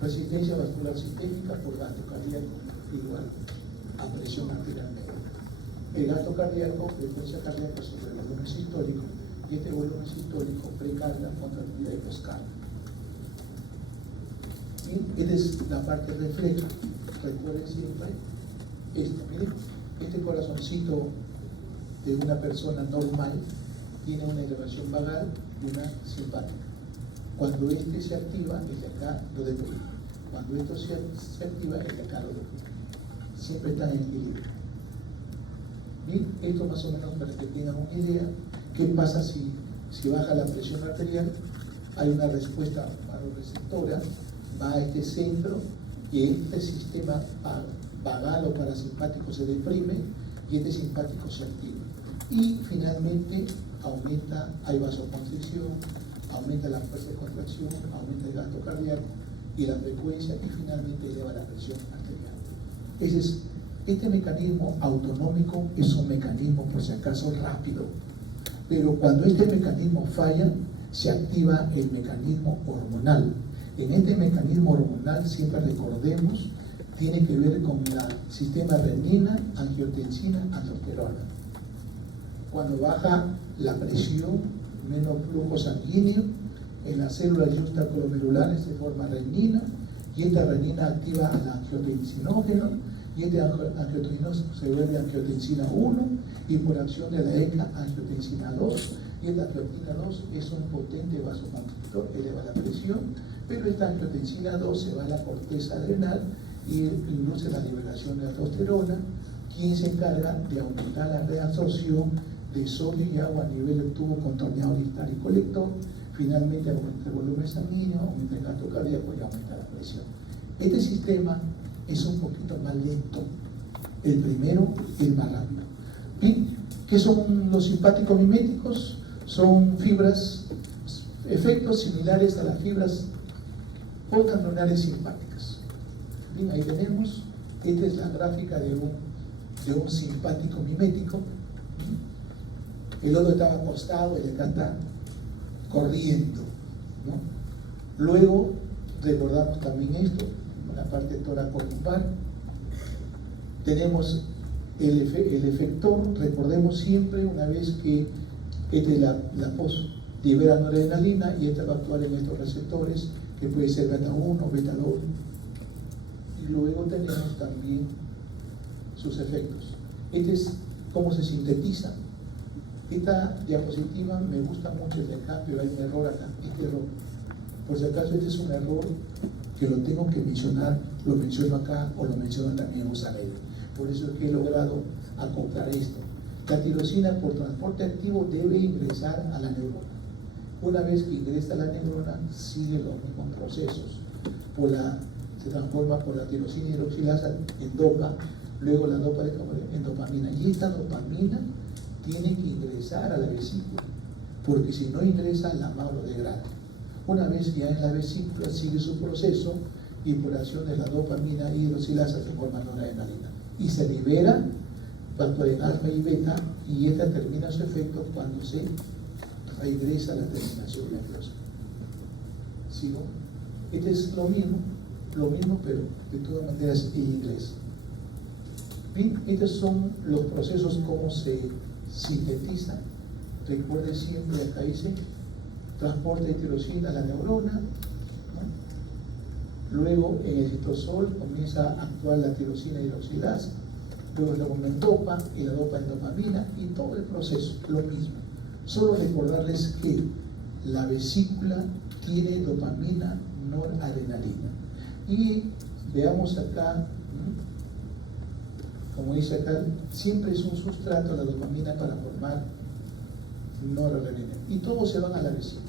Resistencia vascular sistémica por gasto cardíaco igual a presión arterial media. El gasto cardíaco, frecuencia cardíaca sobre el volumen sistólico, y este volumen sistólico precarga, contractilidad y poscarga. Esta es la parte refleja. Recuerden siempre esto. Miren, este corazoncito de una persona normal tiene una elevación vagal y una simpática. Cuando este se activa, el de acá lo deprime. Cuando esto se activa, el de acá lo deprime. Siempre está en equilibrio. Bien, esto más o menos para que tengan una idea. ¿Qué pasa si baja la presión arterial? Hay una respuesta vasoreceptora, va a este centro y este sistema vagal o parasimpático se deprime y este simpático se activa. Y finalmente aumenta, hay vasoconstricción, aumenta la fuerza de contracción, aumenta el gasto cardíaco y la frecuencia y finalmente eleva la presión arterial. Este mecanismo autonómico es un mecanismo, por si acaso, rápido, pero cuando este mecanismo falla, se activa el mecanismo hormonal. En este mecanismo hormonal, siempre recordemos, tiene que ver con el sistema renina, angiotensina, aldosterona. Cuando baja la presión, menos flujo sanguíneo, en las células juxtacolomerulares se forma renina, y esta renina activa al angiotensinógeno, y este angiotensinógeno se vuelve angiotensina 1, y por acción de la ECA, angiotensina 2, y esta angiotenina 2 es un potente vasoconstrictor, eleva la presión, pero esta angiotensina 2 se va a la corteza adrenal y induce la liberación de aldosterona, quien se encarga de aumentar la reabsorción de sodio y agua a nivel del tubo contorneado distal y colector, finalmente aumenta el volumen sanguíneo, aumenta el gasto cardíaco y aumenta la presión. Este sistema es un poquito más lento, el primero es más rápido. ¿Bien? ¿Qué son los simpáticos miméticos? Son fibras, efectos similares a las fibras postganglionares simpáticas. Bien, ahí tenemos, esta es la gráfica de un simpático mimético. El otro estaba acostado, el de acá está corriendo, ¿no? Luego recordamos también esto, la parte toracolumbar. Tenemos el efector, recordemos siempre, una vez que la post libera noradrenalina y esta va a actuar en estos receptores, que puede ser beta 1, beta 2, y luego tenemos también sus efectos. Este es cómo se sintetiza. Esta diapositiva me gusta mucho el de acá, pero hay un error acá, este error. Por si acaso este es un error que lo tengo que mencionar, lo menciono acá o lo menciono también en USAMED. Por eso es que he logrado acoplar esto. La tirosina por transporte activo debe ingresar a la neurona. Una vez que ingresa a la neurona, sigue los mismos procesos. Se transforma por la tirosina hidroxilasa en dopa, luego la dopa de en dopamina. Y esta dopamina tiene que ingresar a la vesícula, porque si no ingresa, la MAO lo degrada. Una vez que ya en la vesícula sigue su proceso y por acción de la dopamina hidroxilasa se forma noradrenalina y se libera, va a actuar en alfa y beta, y esta termina su efecto cuando se regresa a la terminación nerviosa. ¿Sí, no? Este es lo mismo, pero de todas maneras en inglés. Bien, estos son los procesos, cómo se sintetizan. Recuerde siempre, acá dice, transporte de tirosina a la neurona, ¿no? Luego en el citosol comienza a actuar la tirosina hidroxilasa, luego se forma en dopa y la dopa en dopamina, y todo el proceso, lo mismo. Solo recordarles que la vesícula tiene dopamina, noradrenalina. Y veamos acá, ¿no? Como dice acá, siempre es un sustrato la dopamina para formar noradrenalina. Y todos se van a la vesícula.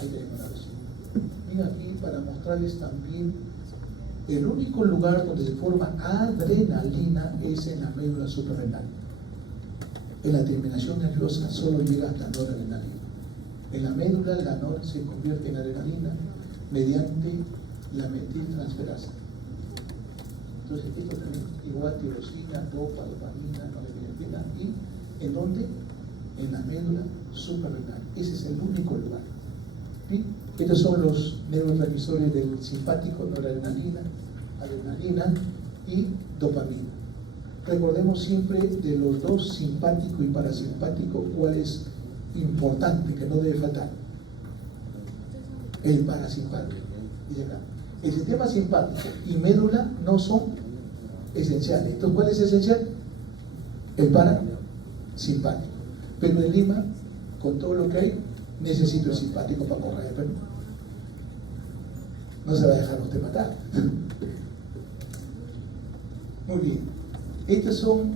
Ahí tenemos la vesícula. Miren aquí para mostrarles también el único lugar donde se forma adrenalina es en la médula suprarrenal. En la terminación nerviosa solo llega hasta noradrenalina. En la médula la nor se convierte en adrenalina mediante la metiltransferasa. Entonces esto también igual tirosina, dopa, dopamina, noradrenalina, y ¿en dónde? En la médula suprarrenal. Ese es el único lugar. ¿Sí? Estos son los neurotransmisores del simpático, noradrenalina, adrenalina y dopamina. Recordemos siempre de los dos, simpático y parasimpático, cuál es importante, que no debe faltar. El parasimpático. Y acá. El sistema simpático y médula no son esenciales. Entonces, ¿cuál es esencial? El parasimpático. Pero en Lima, con todo lo que hay, necesito el simpático para correr. Pero no se va a dejar usted matar. Muy bien. Estos son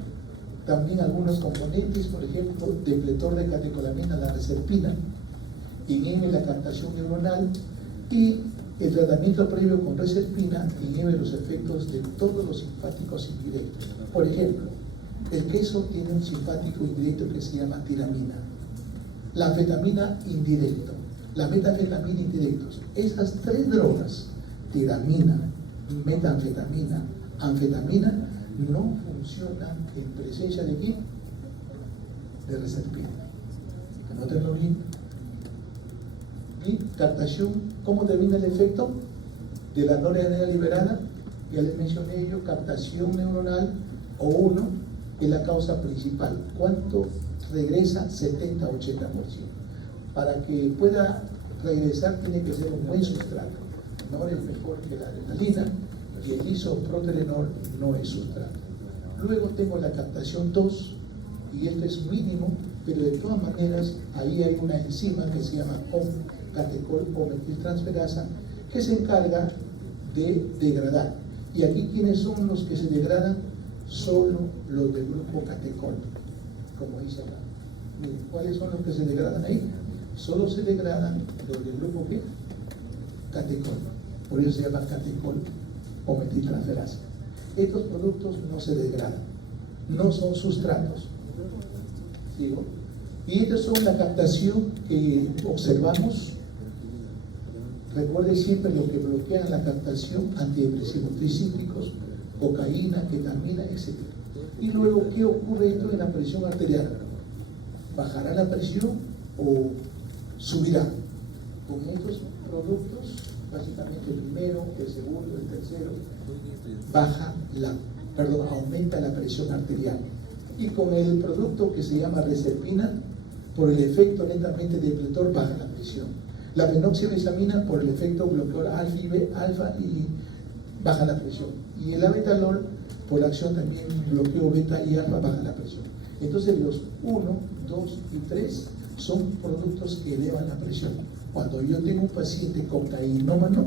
también algunos componentes, por ejemplo, depletor de catecolamina, la reserpina, inhibe la captación neuronal y el tratamiento previo con reserpina inhibe los efectos de todos los simpáticos indirectos. Por ejemplo, el queso tiene un simpático indirecto que se llama tiramina, la anfetamina indirecto, la metanfetamina indirectos. Esas tres drogas, tiramina, metanfetamina, anfetamina, no funcionan en presencia de ¿qué? De reserpina. Anótenlo bien. Y captación, ¿cómo termina el efecto? De la noradrenalina liberada, ya les mencioné yo, captación neuronal O1 es la causa principal. ¿Cuánto regresa? 70-80%. Para que pueda regresar tiene que ser un buen sustrato. No es mejor que la adrenalina y el isoproterenol no es sustrato. Luego tengo la captación 2 y esto es mínimo, pero de todas maneras ahí hay una enzima que se llama catecol o metiltransferasa que se encarga de degradar. Y aquí, ¿quiénes son los que se degradan? Solo los del grupo catecol, como dice acá. Miren, ¿cuáles son los que se degradan ahí? Solo se degradan los del grupo ¿qué? Catecol. Por eso se llama catecol o metiltransferasa. Estos productos no se degradan, no son sustratos. ¿Sigo? Y estas son la captación que observamos. Recuerde siempre lo que bloquean la captación: antidepresivos tricíclicos, cocaína, ketamina, etc. Y luego, ¿qué ocurre esto en la presión arterial? ¿Bajará la presión o subirá? Con estos productos, básicamente el primero, el segundo, el tercero, aumenta la presión arterial. Y con el producto que se llama reserpina, por el efecto lentamente depletor, baja la presión. La fenoxibesamina, por el efecto bloqueador alfa y baja la presión. Y el abetalol, por la acción también bloqueo beta y alfa, baja la presión. Entonces los 1, 2 y 3 son productos que elevan la presión. Cuando yo tengo un paciente cocainómano,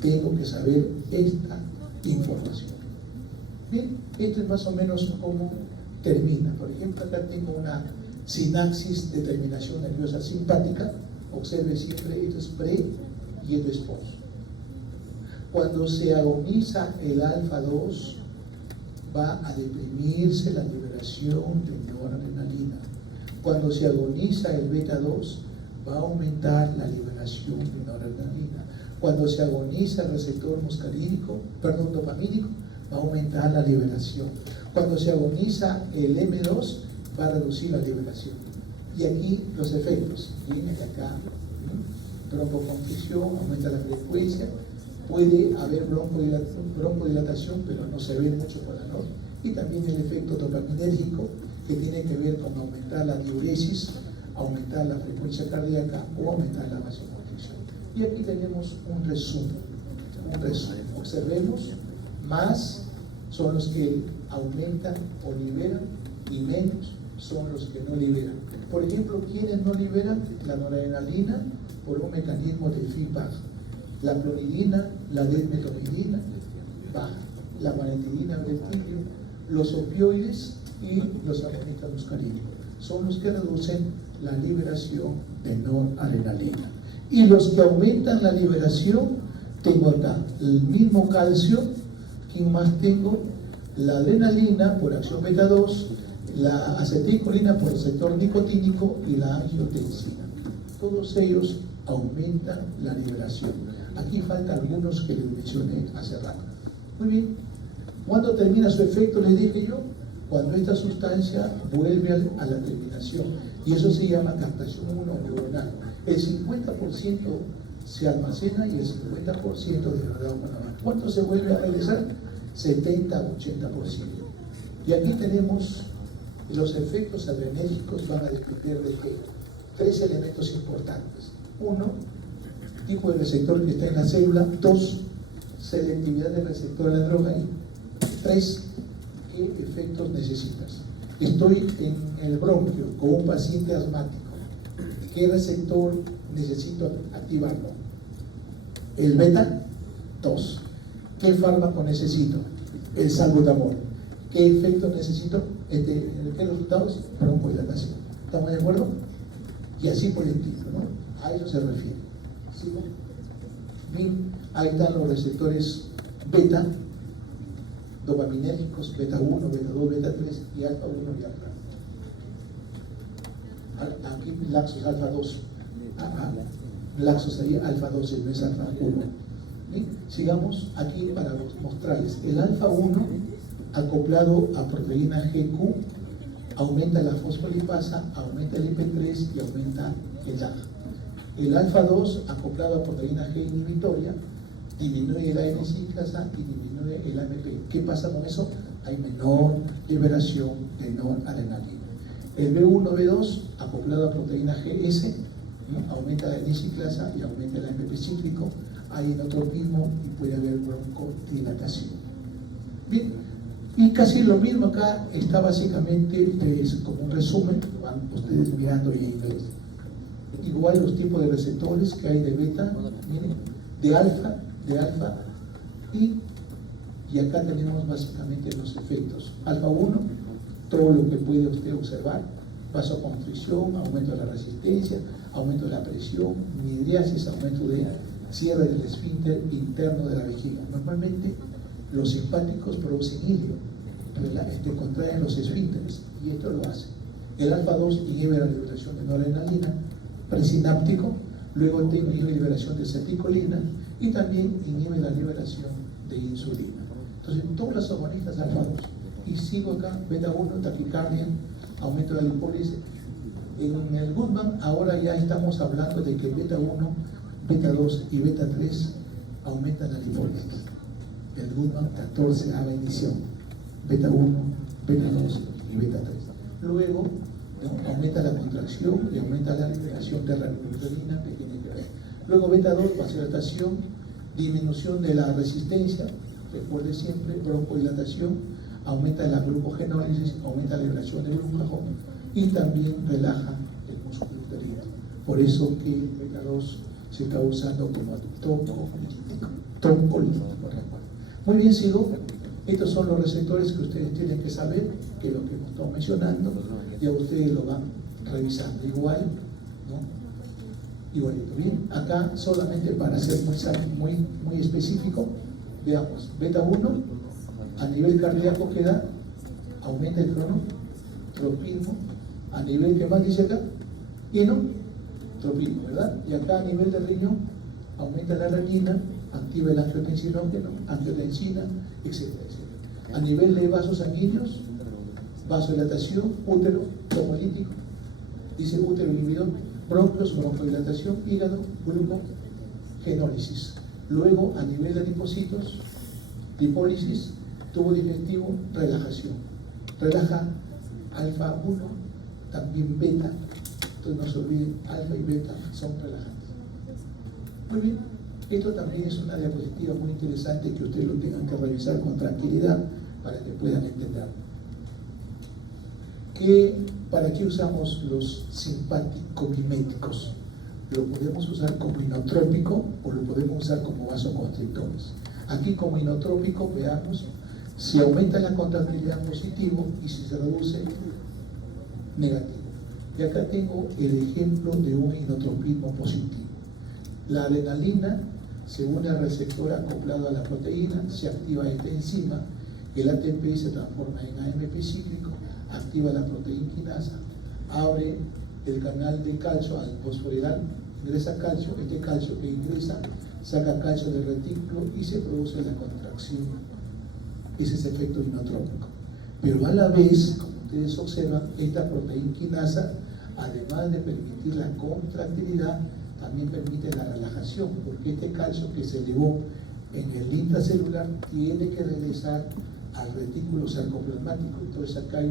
tengo que saber esta información. Bien, esto es más o menos cómo termina. Por ejemplo, acá tengo una sinapsis de terminación nerviosa simpática. Observe siempre, esto es pre y esto es post. Cuando se agoniza el alfa 2, va a deprimirse la liberación de noradrenalina. Cuando se agoniza el beta 2, va a aumentar la liberación de noradrenalina. Cuando se agoniza el receptor dopamínico, va a aumentar la liberación. Cuando se agoniza el M2, va a reducir la liberación. Y aquí los efectos. Viene de acá, broncoconstricción, aumenta la frecuencia, puede haber broncodilatación, pero no se ve mucho con la noche. Y también el efecto dopaminérgico, que tiene que ver con aumentar la diuresis, aumentar la frecuencia cardíaca o aumentar la vasoconstricción. Y aquí tenemos un resumen. Observemos, más son los que aumentan o liberan y menos son los que no liberan. Por ejemplo, ¿quiénes no liberan? La noradrenalina por un mecanismo de feedback. La clonidina, la desmetonidina, baja. La vanitidina, vertidio, los opioides y los agonistas muscarínicos. Son los que reducen la liberación de noradrenalina. Y los que aumentan la liberación, tengo acá el mismo calcio. ¿Quién más tengo? La adrenalina por acción beta 2, la acetilcolina por receptor nicotínico y la angiotensina. Todos ellos aumentan la liberación. Aquí faltan algunos que les mencioné hace rato. Muy bien. ¿Cuándo termina su efecto? Les dije yo, cuando esta sustancia vuelve a la terminación. Y eso se llama captación 1 neuronal. El 50% se almacena y el 50% degradado con la mano. ¿Cuánto se vuelve a regresar? 70-80%. Y aquí tenemos los efectos adrenérgicos, van a depender de qué. 3 elementos importantes. 1, tipo de receptor que está en la célula. 2, selectividad del receptor a la droga. Y 3, ¿qué efectos necesitas? Estoy en el bronquio con un paciente asmático. ¿Qué receptor necesito activarlo? El beta 2. ¿Qué fármaco necesito? El salbutamol. ¿Qué efecto necesito? ¿Qué resultados? Broncodilatación. ¿Estamos de acuerdo? Y así por el estilo, ¿no? A eso se refiere. ¿Sí? Bien, ahí están los receptores beta, dopaminérgicos, beta 1, beta 2, beta 3 y alfa 1 y alfa. Aquí laxos alfa 2. Laxos ahí alfa 12, no es alfa 1. ¿Sí? Sigamos aquí para mostrarles. El alfa 1 acoplado a proteína GQ aumenta la fosfolipasa, aumenta el IP3 y aumenta el DAG. El alfa 2 acoplado a proteína G inhibitoria disminuye la N-ciclasa y disminuye el AMP. ¿Qué pasa con eso? Hay menor liberación de noradrenalina. El B1, B2 acoplado a proteína GS, ¿no? Aumenta la N-ciclasa y aumenta el AMP cíclico. Hay enotropismo y puede haber broncodilatación. Bien, y casi lo mismo acá está básicamente como un resumen, van ustedes mirando ahí en inglés. Igual los tipos de receptores que hay de beta, miren, de alfa, y acá tenemos básicamente los efectos. Alfa 1, todo lo que puede usted observar: vasoconstricción, aumento de la resistencia, aumento de la presión, midriasis, aumento de cierre del esfínter interno de la vejiga. Normalmente los simpáticos producen hilio, contraen los esfínteres, y esto lo hace. El alfa 2 inhibe la liberación de noradrenalina, presináptico, luego inhibe la liberación de acetilcolina y también inhibe la liberación de insulina. Entonces, todas las hormonistas alfa 2. Y sigo acá, beta 1, taquicardia, aumento de la lipólisis. En el Goodman ahora ya estamos hablando de que beta 1, beta 2 y beta 3 aumentan la lipólisis. El Goodman 14ª edición, beta 1, beta 2 y beta 3. Luego, ¿no?, aumenta la contracción y aumenta la liberación de ranitidina que tiene que ver. Luego beta 2, vasodilatación, disminución de la resistencia, recuerde siempre, broncodilatación, aumenta la glucogenólisis, aumenta la liberación de glucagón y también relaja el músculo uterino. Por eso que el beta 2 se está usando como toncolítico. Muy bien, sigo. Estos son los receptores que ustedes tienen que saber, que es lo que hemos estado mencionando, ya ustedes lo van revisando. Igual, ¿no? Igualito. Bien, acá solamente para ser muy específico, veamos, beta 1, a nivel cardíaco que da, aumenta el cronotropismo, a nivel, ¿qué más dice acá? Inotropismo, ¿verdad? Y acá a nivel de riñón, aumenta la renina, activa el angiotensinógeno, angiotensina, etcétera, etcétera. A nivel de vasos sanguíneos, vasodilatación, útero, tomolítico, dice útero inhibidor, bronquios, broncodilatación, hígado, glucogenólisis. Luego, a nivel de lipocitos, lipólisis, tubo digestivo, relajación. Relaja alfa 1, también beta. Entonces no se olviden, alfa y beta son relajantes. Muy bien, esto también es una diapositiva muy interesante que ustedes lo tengan que revisar con tranquilidad para que puedan entenderlo. ¿Para qué usamos los simpático-miméticos? Lo podemos usar como inotrópico o lo podemos usar como vasoconstrictores. Aquí como inotrópico, veamos, si aumenta la contractilidad positivo y si se reduce negativo. Y acá tengo el ejemplo de un inotropismo positivo. La adrenalina se une al receptor acoplado a la proteína, se activa esta enzima, el ATP se transforma en AMP cíclico, activa la proteína quinasa, abre el canal de calcio al fosforilar, ingresa calcio, este calcio que ingresa saca calcio del retículo y se produce la contracción. Ese es efecto inotrópico. Pero a la vez, como ustedes observan, esta proteína quinasa, además de permitir la contractilidad, también permite la relajación, porque este calcio que se elevó en el intracelular tiene que regresar al retículo sarcoplasmático. Entonces acá hay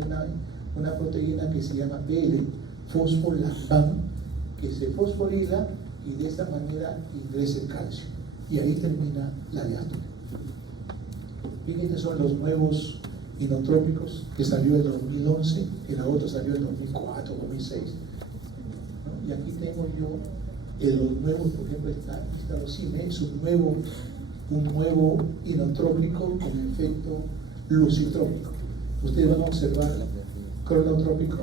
una proteína que se llama PL, fosfolactam, que se fosforila y de esta manera ingresa el calcio. Y ahí termina la diástole. Bien, estos son los nuevos inotrópicos que salió en 2011, el otro salió en 2004, 2006. ¿No? Y aquí tengo yo los nuevos, por ejemplo, esta rosime es un nuevo inotrópico con efecto lucitrópico. Ustedes van a observar cronotrópico,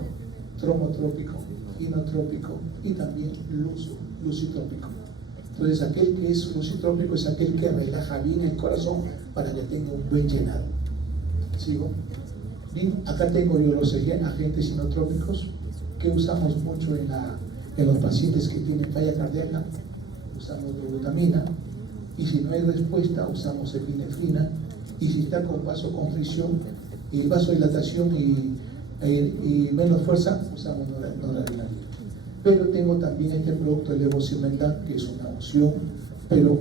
tromotrópico, inotrópico y también lucitrópico. Entonces, aquel que es lucitrópico es aquel que relaja bien el corazón para que tenga un buen llenado. ¿Sigo? Bien, acá tengo yo los agentes inotrópicos que usamos mucho en los pacientes que tienen falla cardíaca. Usamos glutamina, y si no hay respuesta usamos epinefrina, y si está con vasoconstricción y vasodilatación y menos fuerza usamos noradrenalina. Pero tengo también este producto, el levosimendan, que es una opción, pero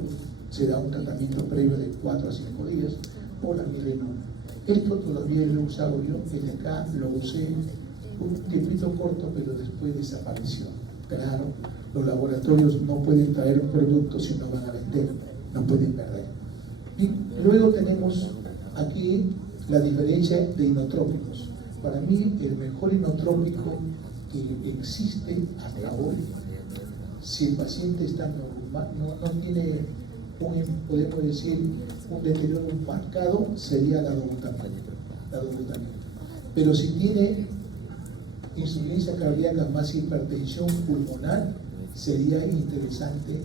se da un tratamiento previo de 4 a 5 días, o la mirrenona. Esto todavía lo he usado yo, el de acá lo usé un tiempito corto, pero después desapareció. Claro, los laboratorios no pueden traer un producto si no van a vender, no pueden perder. Y luego tenemos aquí la diferencia de inotrópicos. Para mí, el mejor inotrópico que existe hasta hoy, si el paciente está normal, no tiene podemos decir, un deterioro marcado, sería la dobutamina. Pero si tiene insuficiencia cardíaca más hipertensión pulmonar, sería interesante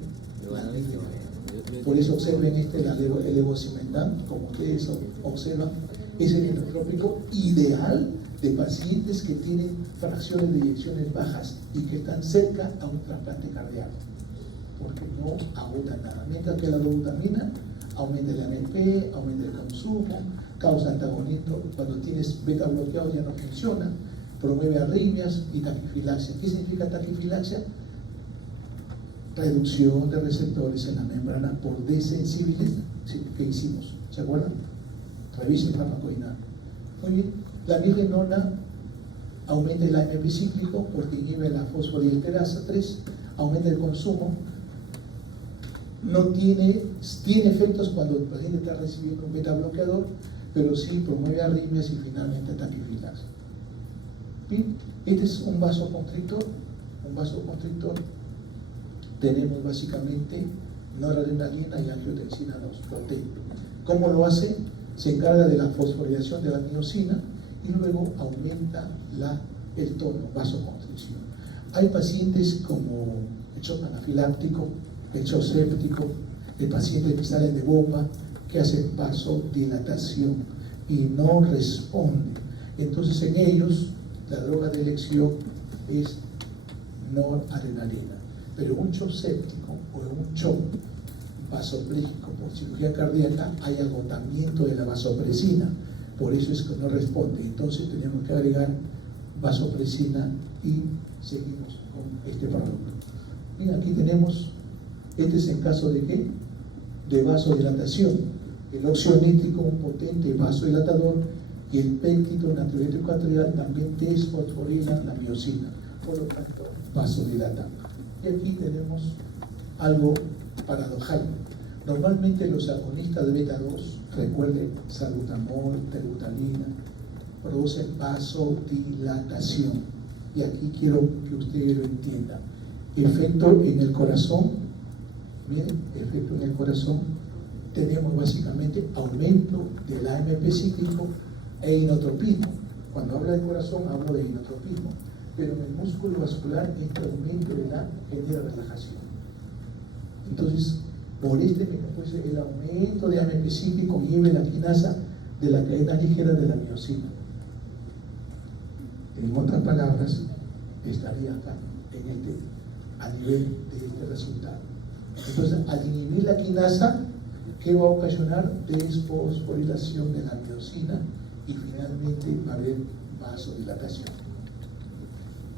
la mirrenona. Por eso observen el levosimendan, como ustedes observan, es el inotrópico ideal de pacientes que tienen fracciones de eyecciones bajas y que están cerca a un trasplante cardíaco, porque no agota nada. Mientras que la dobutamina aumenta el ANP, aumenta el consumo, causa antagonismo. Cuando tienes beta bloqueado ya no funciona, promueve arritmias y taquifilaxia. ¿Qué significa taquifilaxia? Reducción de receptores en la membrana por desensibilidad. ¿Qué hicimos? ¿Se acuerdan? Revisen farmacodinamia. Muy bien. La mirrenona aumenta el AMP cíclico porque inhibe la fosfodiesterasa 3, aumenta el consumo. No tiene efectos cuando el paciente está recibiendo un beta bloqueador, pero sí promueve arritmias y finalmente taquifilaxia. Bien, este es un vasoconstrictor. Tenemos básicamente noradrenalina y angiotensina 2-POT. ¿Cómo lo hace? Se encarga de la fosforilación de la miosina y luego aumenta el tono, vasoconstricción. Hay pacientes como el shock anafiláctico, el shock séptico, el paciente que sale de bomba, que hace vasodilatación y no responde. Entonces en ellos la droga de elección es noradrenalina. Pero un shock séptico o un shock vasopléjico por cirugía cardíaca hay agotamiento de la vasopresina, por eso es que no responde. Entonces tenemos que agregar vasopresina y seguimos con este producto. Y aquí tenemos, este es en caso de ¿qué? De vasodilatación. El óxido nítrico, un potente vasodilatador, y el péptido natriurético arterial también desfosforila la miosina, por lo tanto vasodilata. Y aquí tenemos algo paradojal. Normalmente los agonistas de beta 2, recuerden, salbutamol, terbutaline, producen vasodilatación. Y aquí quiero que ustedes lo entiendan. Efecto en el corazón, miren, efecto en el corazón, tenemos básicamente aumento del AMP cíclico e inotropismo. Cuando hablo de corazón, hablo de inotropismo. Pero en el músculo vascular, este aumento de la genera relajación. Entonces, por pues, el aumento de AMP cíclico inhibe la quinasa de la cadena ligera de la miosina. En otras palabras, estaría acá, a nivel de este resultado. Entonces, al inhibir la quinasa, ¿qué va a ocasionar? Desfosforilación de la miosina y finalmente va a haber vasodilatación.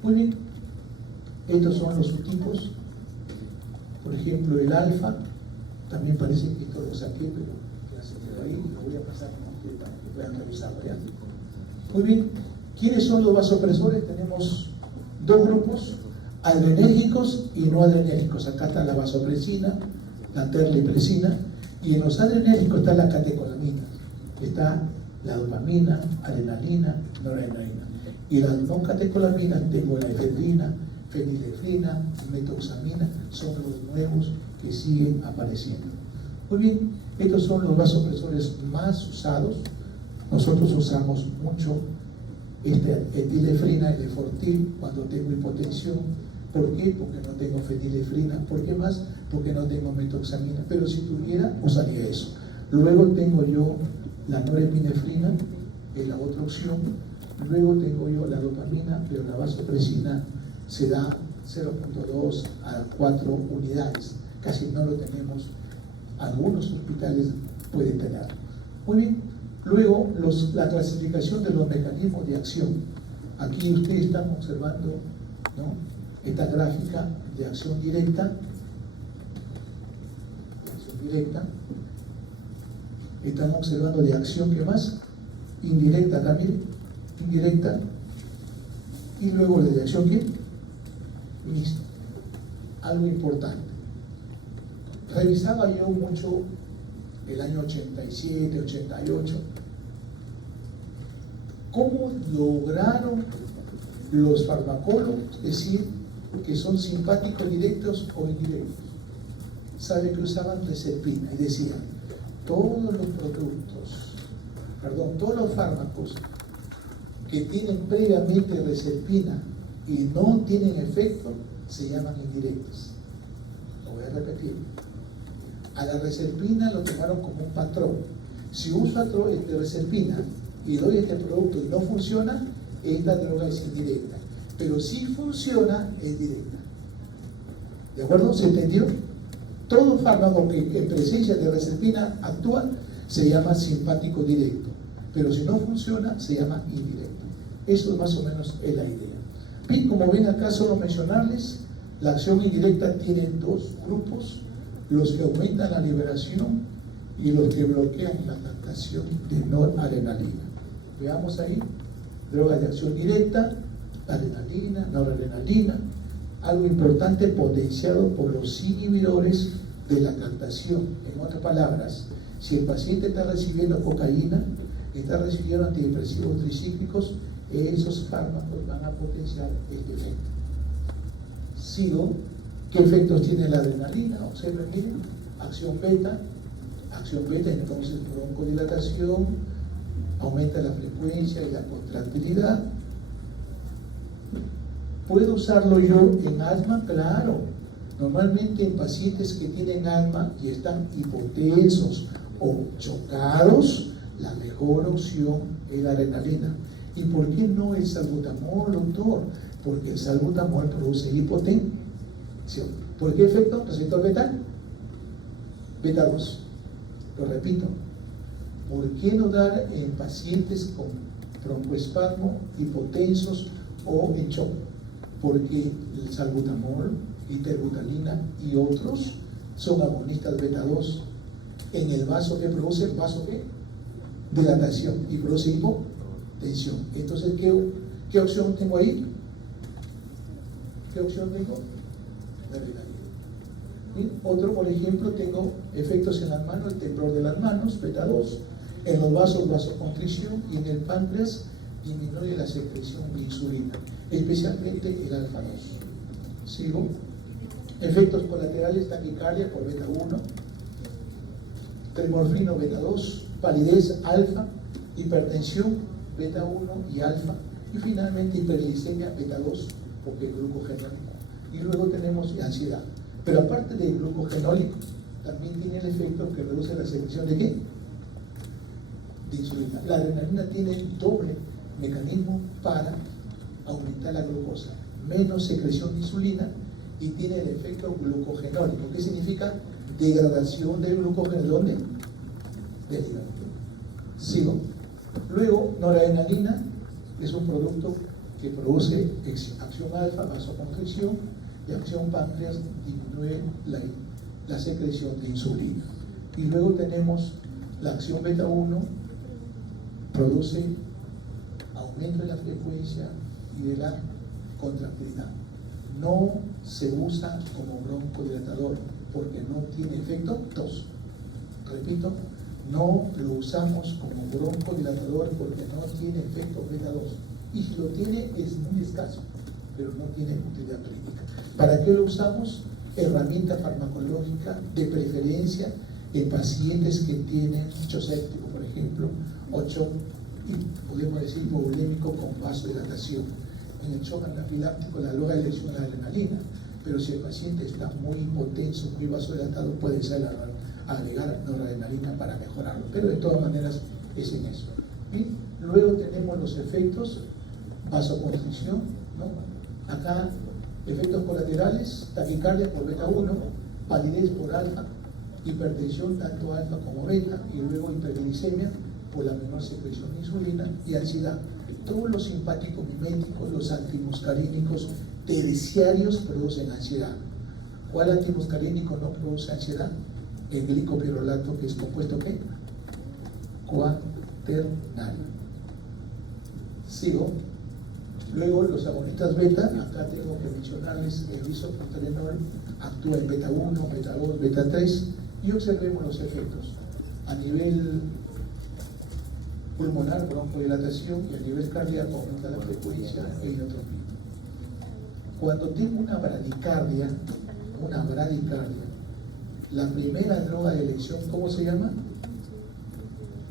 Muy bien, estos son los subtipos. Por ejemplo, el alfa, también parece que esto lo saqué, pero ya se quedó ahí, lo voy a pasar con ustedes para que puedan revisarlo ya. Muy bien, ¿quiénes son los vasopresores? Tenemos dos grupos, adrenérgicos y no adrenérgicos. Acá está la vasopresina, la terlipresina, y en los adrenérgicos está la catecolaminas, está la dopamina, adrenalina, noradrenalina. Y las no catecolaminas tengo la efedrina, fenilefrina, metoxamina, son los nuevos que siguen apareciendo. Muy bien, estos son los vasopresores más usados. Nosotros usamos mucho etilefrina y lefortil cuando tengo hipotensión. ¿Por qué? Porque no tengo fenilefrina. ¿Por qué más? Porque no tengo metoxamina. Pero si tuviera, usaría eso. Luego tengo yo la norepinefrina, es la otra opción. Luego tengo yo la dopamina, pero la vasopresina se da 0.2 a 4 unidades. Casi no lo tenemos. Algunos hospitales pueden tener. Muy bien. Luego, la clasificación de los mecanismos de acción. Aquí ustedes están observando, ¿no?, esta gráfica de acción directa. Están observando de acción, ¿qué más? Indirecta, acá miren, indirecta. Y luego de acción, ¿qué? Mixta. Algo importante. Revisaba yo mucho el año 87, 88, cómo lograron los farmacólogos decir que son simpáticos directos o indirectos. Sabe que usaban reserpina y decían, todos los fármacos que tienen previamente reserpina y no tienen efecto se llaman indirectos. Lo voy a repetir. A la reserpina lo tomaron como un patrón. Si uso reserpina y doy este producto y no funciona, esta droga es indirecta. Pero si funciona, es directa. ¿De acuerdo? ¿Se entendió? Todo fármaco que en presencia de reserpina actúa se llama simpático directo. Pero si no funciona, se llama indirecto. Eso más o menos es la idea. Bien, como ven acá, solo mencionarles, la acción indirecta tiene dos grupos: los que aumentan la liberación y los que bloquean la captación de noradrenalina. Veamos ahí, drogas de acción directa, adrenalina, noradrenalina. Algo importante, potenciado por los inhibidores de la captación. En otras palabras, si el paciente está recibiendo cocaína, está recibiendo antidepresivos tricíclicos, esos fármacos van a potenciar este efecto. Sigo. ¿Qué efectos tiene la adrenalina? Observen, miren, acción beta, entonces broncodilatación, aumenta la frecuencia y la contractilidad. ¿Puedo usarlo yo en asma? Claro. Normalmente en pacientes que tienen asma y están hipotensos o chocados, la mejor opción es la adrenalina. ¿Y por qué no el salbutamol, doctor? Porque el salbutamol produce hipotensión. ¿Por qué efecto? Receptor beta 2. Lo repito. ¿Por qué no dar en pacientes con broncoespasmo, hipotensos o en shock? Porque el salbutamol, iterbutalina y otros son agonistas beta 2 en el vaso que produce, ¿el vaso qué? Dilatación y produce hipotensión. Entonces, ¿qué opción tengo ahí? ¿Qué opción tengo? La adrenalina. Otro, por ejemplo, tengo efectos en las manos, el temblor de las manos, beta 2, en los vasos, vasoconstricción, y en el páncreas disminuye la secreción de insulina, especialmente el alfa 2. Sigo. Efectos colaterales, taquicardia por beta 1, tremorfino beta 2, palidez alfa, hipertensión beta 1 y alfa, y finalmente hiperglicemia beta 2, porque el glucogenólico. Y luego tenemos ansiedad. Pero aparte del glucogenólico, también tiene el efecto que reduce la secreción de ¿qué? De insulina. La adrenalina tiene doble mecanismo para aumentar la glucosa, menos secreción de insulina, y tiene el efecto glucogenólico. ¿Qué significa? Degradación del glucógeno. ¿De dónde? Del hígado. Sigo. Luego, noradrenalina es un producto que produce acción alfa, vasoconstricción, y acción páncreas disminuye la secreción de insulina. Y luego tenemos la acción beta 1, produce aumento de la frecuencia y de la contractilidad. No se usa como broncodilatador porque no tiene efecto 2. Repito, no lo usamos como broncodilatador porque no tiene efecto beta 2. Y si lo tiene es muy escaso, pero no tiene utilidad clínica. ¿Para qué lo usamos? Herramienta farmacológica de preferencia en pacientes que tienen shock séptico, por ejemplo, o shock, podemos decir, hipovolémico con vasodilatación. En el shock anafiláctico la logra elección de la adrenalina, pero si el paciente está muy hipotenso, muy vasodilatado, puede ser agregar noradrenalina para mejorarlo, pero de todas maneras es en eso. Y luego tenemos los efectos vasoconstricción, ¿no? Acá efectos colaterales, taquicardia por beta 1, palidez por alfa, hipertensión tanto alfa como beta, y luego hiperglicemia por la menor secreción de insulina y ansiedad. Todos los simpáticos miméticos, los antimuscarínicos terciarios producen ansiedad. ¿Cuál antimuscarínico no produce ansiedad? El glicopirrolato, que es compuesto ¿qué? Cuaternal. Sigo. Luego los agonistas beta, acá tengo que mencionarles el isoproterenol, actúa en beta 1, beta 2, beta 3, y observemos los efectos a nivel pulmonar, broncodilatación, y a nivel cardíaco aumenta la frecuencia e inotropía. Cuando tengo una bradicardia, la primera droga de elección, ¿cómo se llama?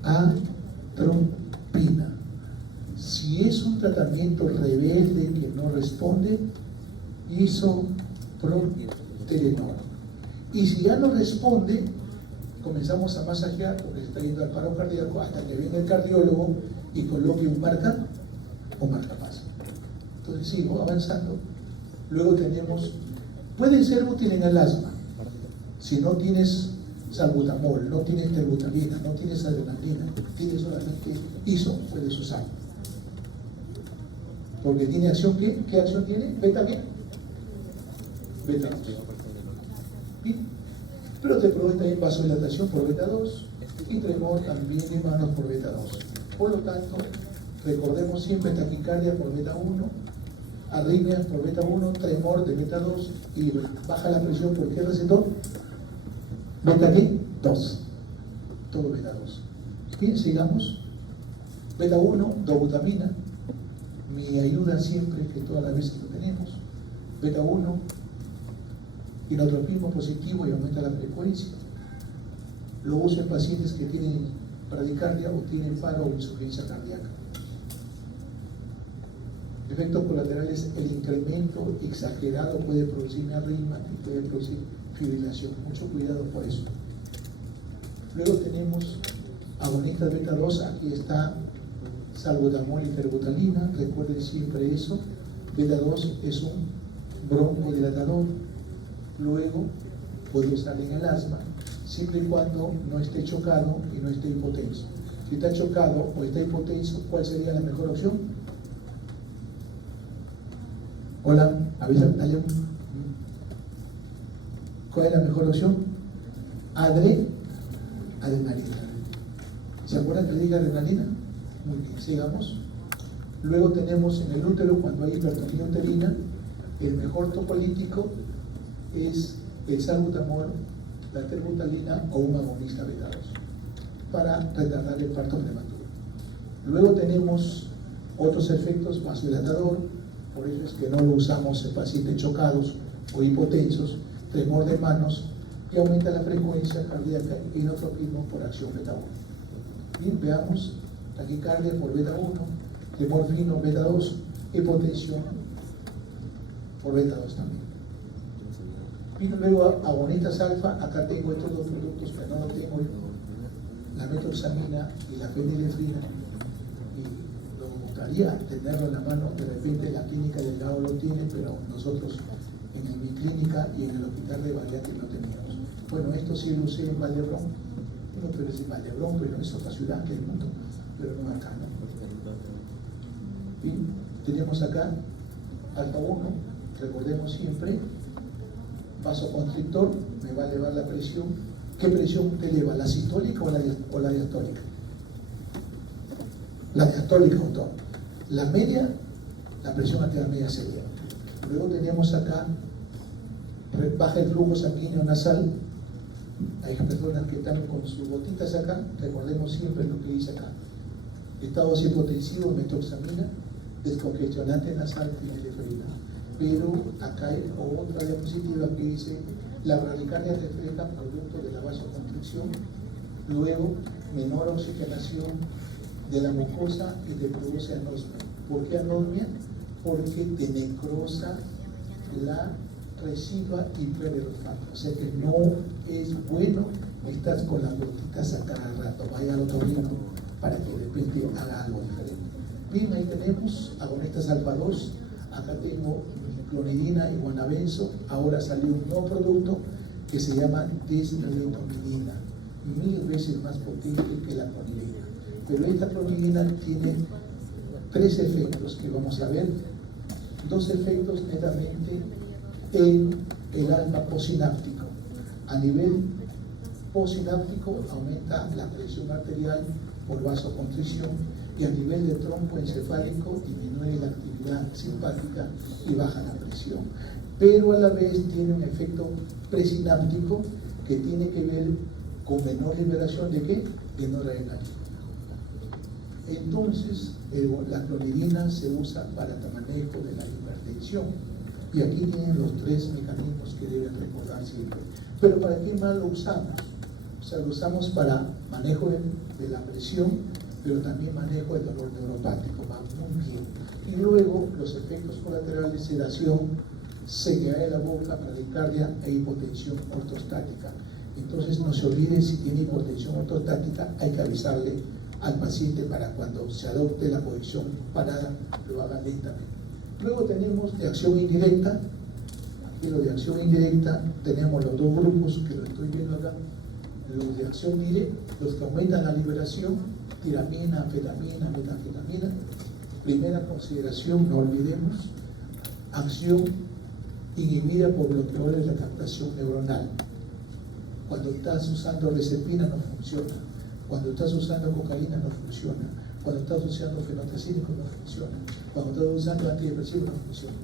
Atropina. Si es un tratamiento rebelde que no responde, isoproterenol. Y si ya no responde, comenzamos a masajear porque se está yendo al paro cardíaco hasta que venga el cardiólogo y coloque un marcapaz. Entonces sigo avanzando. Luego tenemos, puede ser útil en el asma, si no tienes salbutamol, no tienes terbutalina, no tienes adrenalina, tienes solamente ISO, puedes usar. Porque tiene acción, ¿qué acción tiene? ¿Beta qué? Beta 2. Pero te produce también vasodilatación por beta 2 y tremor también de manos por beta 2. Por lo tanto, recordemos siempre taquicardia por beta 1, arritmias por beta 1, tremor de beta 2 y baja la presión por qué receptor? Beta qué? 2. Todo beta 2. Bien, sigamos. Beta 1, dobutamina. Mi ayuda siempre que todas las veces lo tenemos. Beta 1, inotropismo positivo y aumenta la frecuencia. Lo uso en pacientes que tienen bradicardia o tienen paro o insuficiencia cardíaca. Efectos colaterales, el incremento exagerado puede producir arritmia y puede producir fibrilación. Mucho cuidado por eso. Luego tenemos agonistas beta 2, aquí está salbutamol y terbutalina, recuerden siempre eso. Beta 2 es un broncodilatador. Luego puede usar en el asma, siempre y cuando no esté chocado y no esté hipotenso. Si está chocado o está hipotenso, ¿cuál sería la mejor opción? Hola, avisa, ¿cuál es la mejor opción? Adrenalina. ¿Se acuerdan que diga adrenalina? Muy bien, sigamos. Luego tenemos en el útero, cuando hay hipertonía uterina, el mejor topolítico es el salbutamol, la terbutalina o un agonista beta 2 para retardar el parto prematuro. Luego tenemos otros efectos vasodilatador, por eso es que no lo usamos en pacientes chocados o hipotensos, tremor de manos, y aumenta la frecuencia cardíaca y inotropismo por acción beta 1. Bien, veamos, taquicardia por beta 1, tremor fino beta 2, hipotensión por beta 2 también. Y luego agonistas alfa, acá tengo estos dos productos que no lo tengo, la metoxamina y la fenilefrina, y lo gustaría tenerlo en la mano, de repente la clínica del lado lo tiene, pero nosotros en mi clínica y en el hospital de Bariátrica no teníamos. Bueno, esto sí lo usé en Valdebrón, no, pero es en Valdebrón, pero es otra ciudad del mundo, pero no acá, ¿no? Y tenemos acá alfa 1, recordemos siempre, vasoconstrictor, me va a elevar la presión. ¿Qué presión te eleva? ¿La sistólica o la diastólica? La diastólica, doctor. La media, la presión arterial media se eleva. Luego tenemos acá, baja el flujo sanguíneo nasal. Hay personas que están con sus gotitas acá, recordemos siempre lo que dice acá. Estados hipotensivos, metoxamina, descongestionante nasal, fenilefrina. Pero acá hay otra diapositiva que dice la bradicardia refleja producto de la vasoconstricción, luego menor oxigenación de la mucosa y te produce anosmia. ¿Por qué anosmia? Porque te necrosa la residua y pierde el olfato. O sea que no es bueno estar con las gotitas a cada rato. Vaya al otorrino para que de repente haga algo diferente. Bien, ahí tenemos agonistas alfa 2. Acá tengo clonidina y guanabenzo. Ahora salió un nuevo producto que se llama desmelentominina, 1000 veces más potente que la clonidina. Pero esta clonidina tiene 3 efectos que vamos a ver. 2 efectos netamente en el alfa postsináptico. A nivel postsináptico aumenta la presión arterial por vasoconstricción y a nivel de tronco encefálico disminuye la actividad simpática y baja la presión. Pero a la vez tiene un efecto presináptico que tiene que ver con menor liberación de ¿qué? De noradrenalina. Entonces, la clonidina se usa para el manejo de la hipertensión. Y aquí tienen los 3 mecanismos que deben recordar siempre. Pero ¿para qué más lo usamos? O sea, lo usamos para manejo de la presión, pero también manejo del dolor neuropático, va muy bien. Y luego los efectos colaterales, sedación, sequedad de la boca, bradicardia e hipotensión ortostática. Entonces no se olviden, si tiene hipotensión ortostática, hay que avisarle al paciente para cuando se adopte la posición parada, lo haga lentamente. Luego tenemos de acción indirecta. Aquí lo de acción indirecta tenemos los 2 grupos que lo estoy viendo acá. Los de acción directa, los que aumentan la liberación, tiramina, anfetamina, metanfetamina. Primera consideración, no olvidemos, acción inhibida por bloqueadores de la captación neuronal. Cuando estás usando reserpina no funciona. Cuando estás usando cocaína no funciona. Cuando estás usando fenotacínico no funciona. Cuando estás usando antidepresivos no funciona.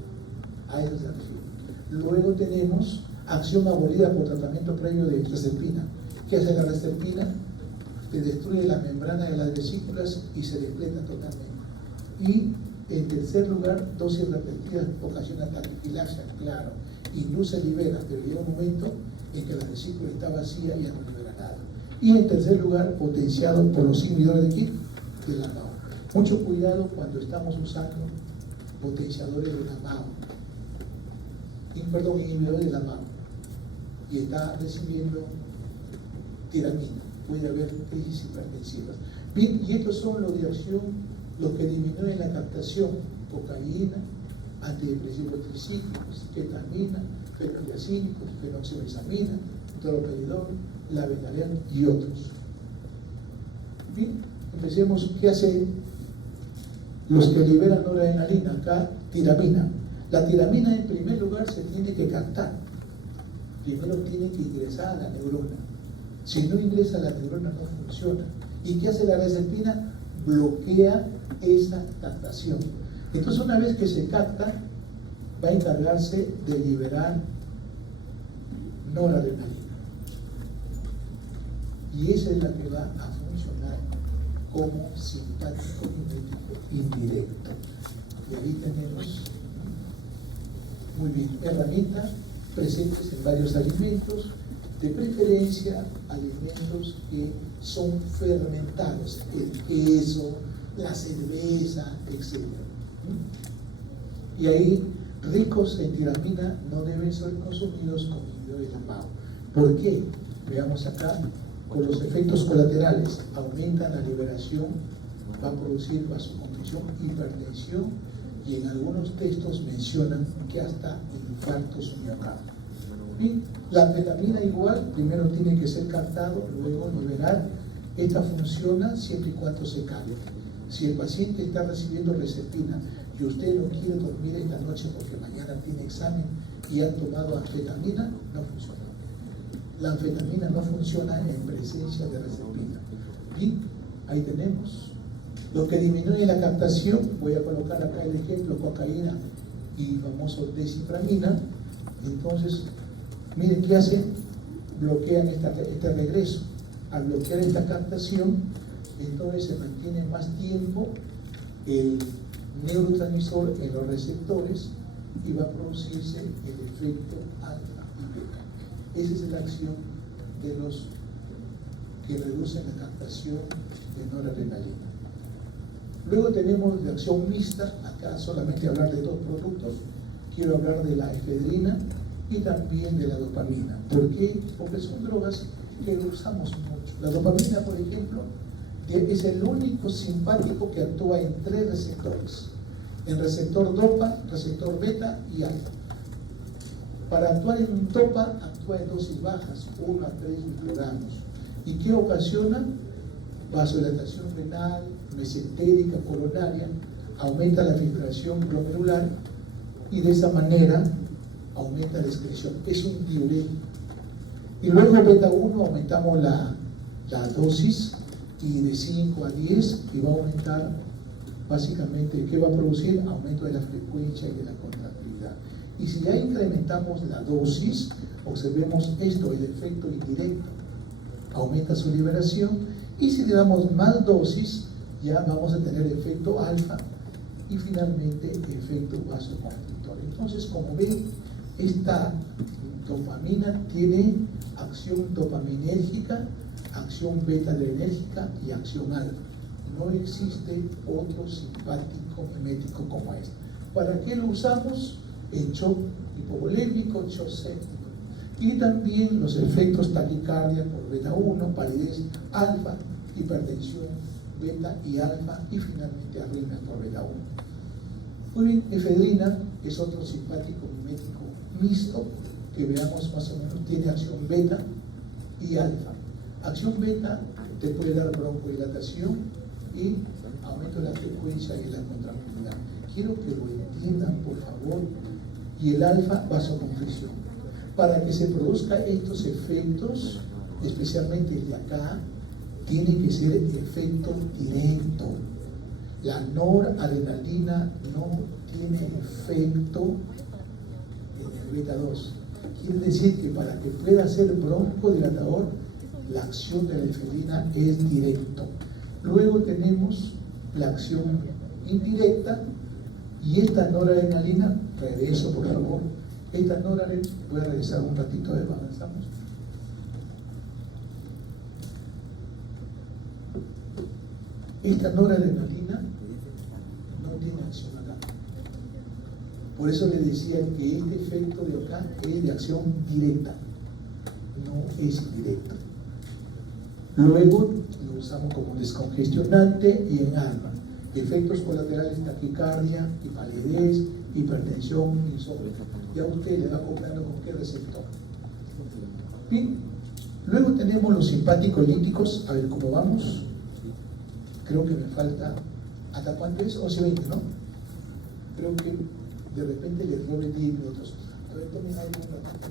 A eso se refiere. Luego tenemos acción abolida por tratamiento previo de reserpina. ¿Qué hace la reserpina? Te destruye la membrana de las vesículas y se depleta totalmente. Y en tercer lugar, dosis repetidas ocasiona taquifilaxia, claro, y no se libera, pero llega un momento en que la vesícula está vacía y ya no libera nada. Y en tercer lugar, potenciado por los inhibidores de ¿qué? De la MAO. Mucho cuidado cuando estamos usando potenciadores de la MAO, inhibidores de la MAO, y está recibiendo tiramina. Puede haber crisis hipertensivas. Bien, y estos son los de acción, los que disminuyen la captación: cocaína, antidepresivos tricíclicos, ketamina, fenotacínicos, fenoxibenzamina, droperidol, labetaleno y otros. Bien, empecemos. ¿Qué hacen los que liberan noradrenalina? Acá, tiramina. La tiramina, en primer lugar, se tiene que captar. Primero tiene que ingresar a la neurona. Si no ingresa a la neurona, no funciona. ¿Y qué hace la reserpina? Bloquea esa captación. Entonces, una vez que se capta, va a encargarse de liberar noradrenalina. Y esa es la que va a funcionar como simpático indirecto. Y ahí tenemos, muy bien, herramientas presentes en varios alimentos, de preferencia alimentos que son fermentados, el queso, la cerveza, etc. Y ahí, ricos en tiramina, no deben ser consumidos con inhibidores de la MAO. ¿Por qué? Veamos acá, con los efectos colaterales, aumentan la liberación, va a producir vasoconstricción, hipertensión, y en algunos textos mencionan que hasta infartos miocardios. Y la anfetamina igual, primero tiene que ser captado, luego liberar. Esta funciona siempre y cuando se cambie. Si el paciente está recibiendo reserpina y usted no quiere dormir esta noche porque mañana tiene examen y ha tomado anfetamina, no funciona. La anfetamina no funciona en presencia de reserpina. Y ahí tenemos. Lo que disminuye la captación, voy a colocar acá el ejemplo, cocaína y famoso desciframina. Entonces, miren qué hacen, bloquean este regreso. Al bloquear esta captación, entonces se mantiene más tiempo el neurotransmisor en los receptores y va a producirse el efecto alfa y beta. Esa es la acción de los que reducen la captación de noradrenalina. Luego tenemos la acción mixta, acá solamente hablar de dos productos, quiero hablar de la efedrina y también de la dopamina. ¿Por qué? Porque son drogas que usamos mucho. La dopamina, por ejemplo, es el único simpático que actúa en 3 receptores, en receptor dopa, receptor beta y alfa. Para actuar en un dopa, actúa en dosis bajas, 1 a 3 microgramos. ¿Y qué ocasiona? Vasodilatación renal, mesentérica, coronaria, aumenta la filtración glomerular y de esa manera aumenta la excreción. Es un diurético. Y luego beta 1 aumentamos la dosis y de 5 a 10 y va a aumentar básicamente, ¿qué va a producir? Aumento de la frecuencia y de la contractilidad. Y si ya incrementamos la dosis, observemos esto, el efecto indirecto, aumenta su liberación, y si le damos más dosis, ya vamos a tener efecto alfa y finalmente efecto vasoconstrictor. Entonces, como ven, esta dopamina tiene acción dopaminérgica, acción beta-adrenérgica y acción alfa. No existe otro simpático mimético como este. ¿Para qué lo usamos? En shock hipovolémico, shock séptico. Y también los efectos taquicardia por beta 1, palidez alfa, hipertensión beta y alfa y finalmente arritmias por beta 1. Muy bien, efedrina es otro simpático mimético mixto que veamos más o menos, tiene acción beta y alfa. Acción beta te puede dar broncodilatación y aumento de la frecuencia y la contractilidad. Quiero que lo entiendan, por favor. Y el alfa, vasoconstricción. Para que se produzcan estos efectos, especialmente el de acá, tiene que ser efecto directo. La noradrenalina no tiene efecto en el beta 2. Quiere decir que para que pueda ser broncodilatador, la acción de la efedrina es directo. Luego tenemos la acción indirecta y esta noradrenalina, regreso por favor, esta noradrenalina, voy a regresar un ratito, a ver, avanzamos. Esta noradrenalina no tiene acción acá. Por eso le decía que este efecto de acá es de acción directa, no es indirecto. Luego lo usamos como descongestionante y en alma. Efectos colaterales, taquicardia, palidez, hipertensión, insomnio. Ya usted le va acoplando con qué receptor. Bien. Luego tenemos los simpáticos líticos. A ver cómo vamos. Creo que me falta. ¿Hasta cuánto es? 11:20, ¿no? Creo que de repente les doy 10 minutos. A ver, tomen algo un ratito.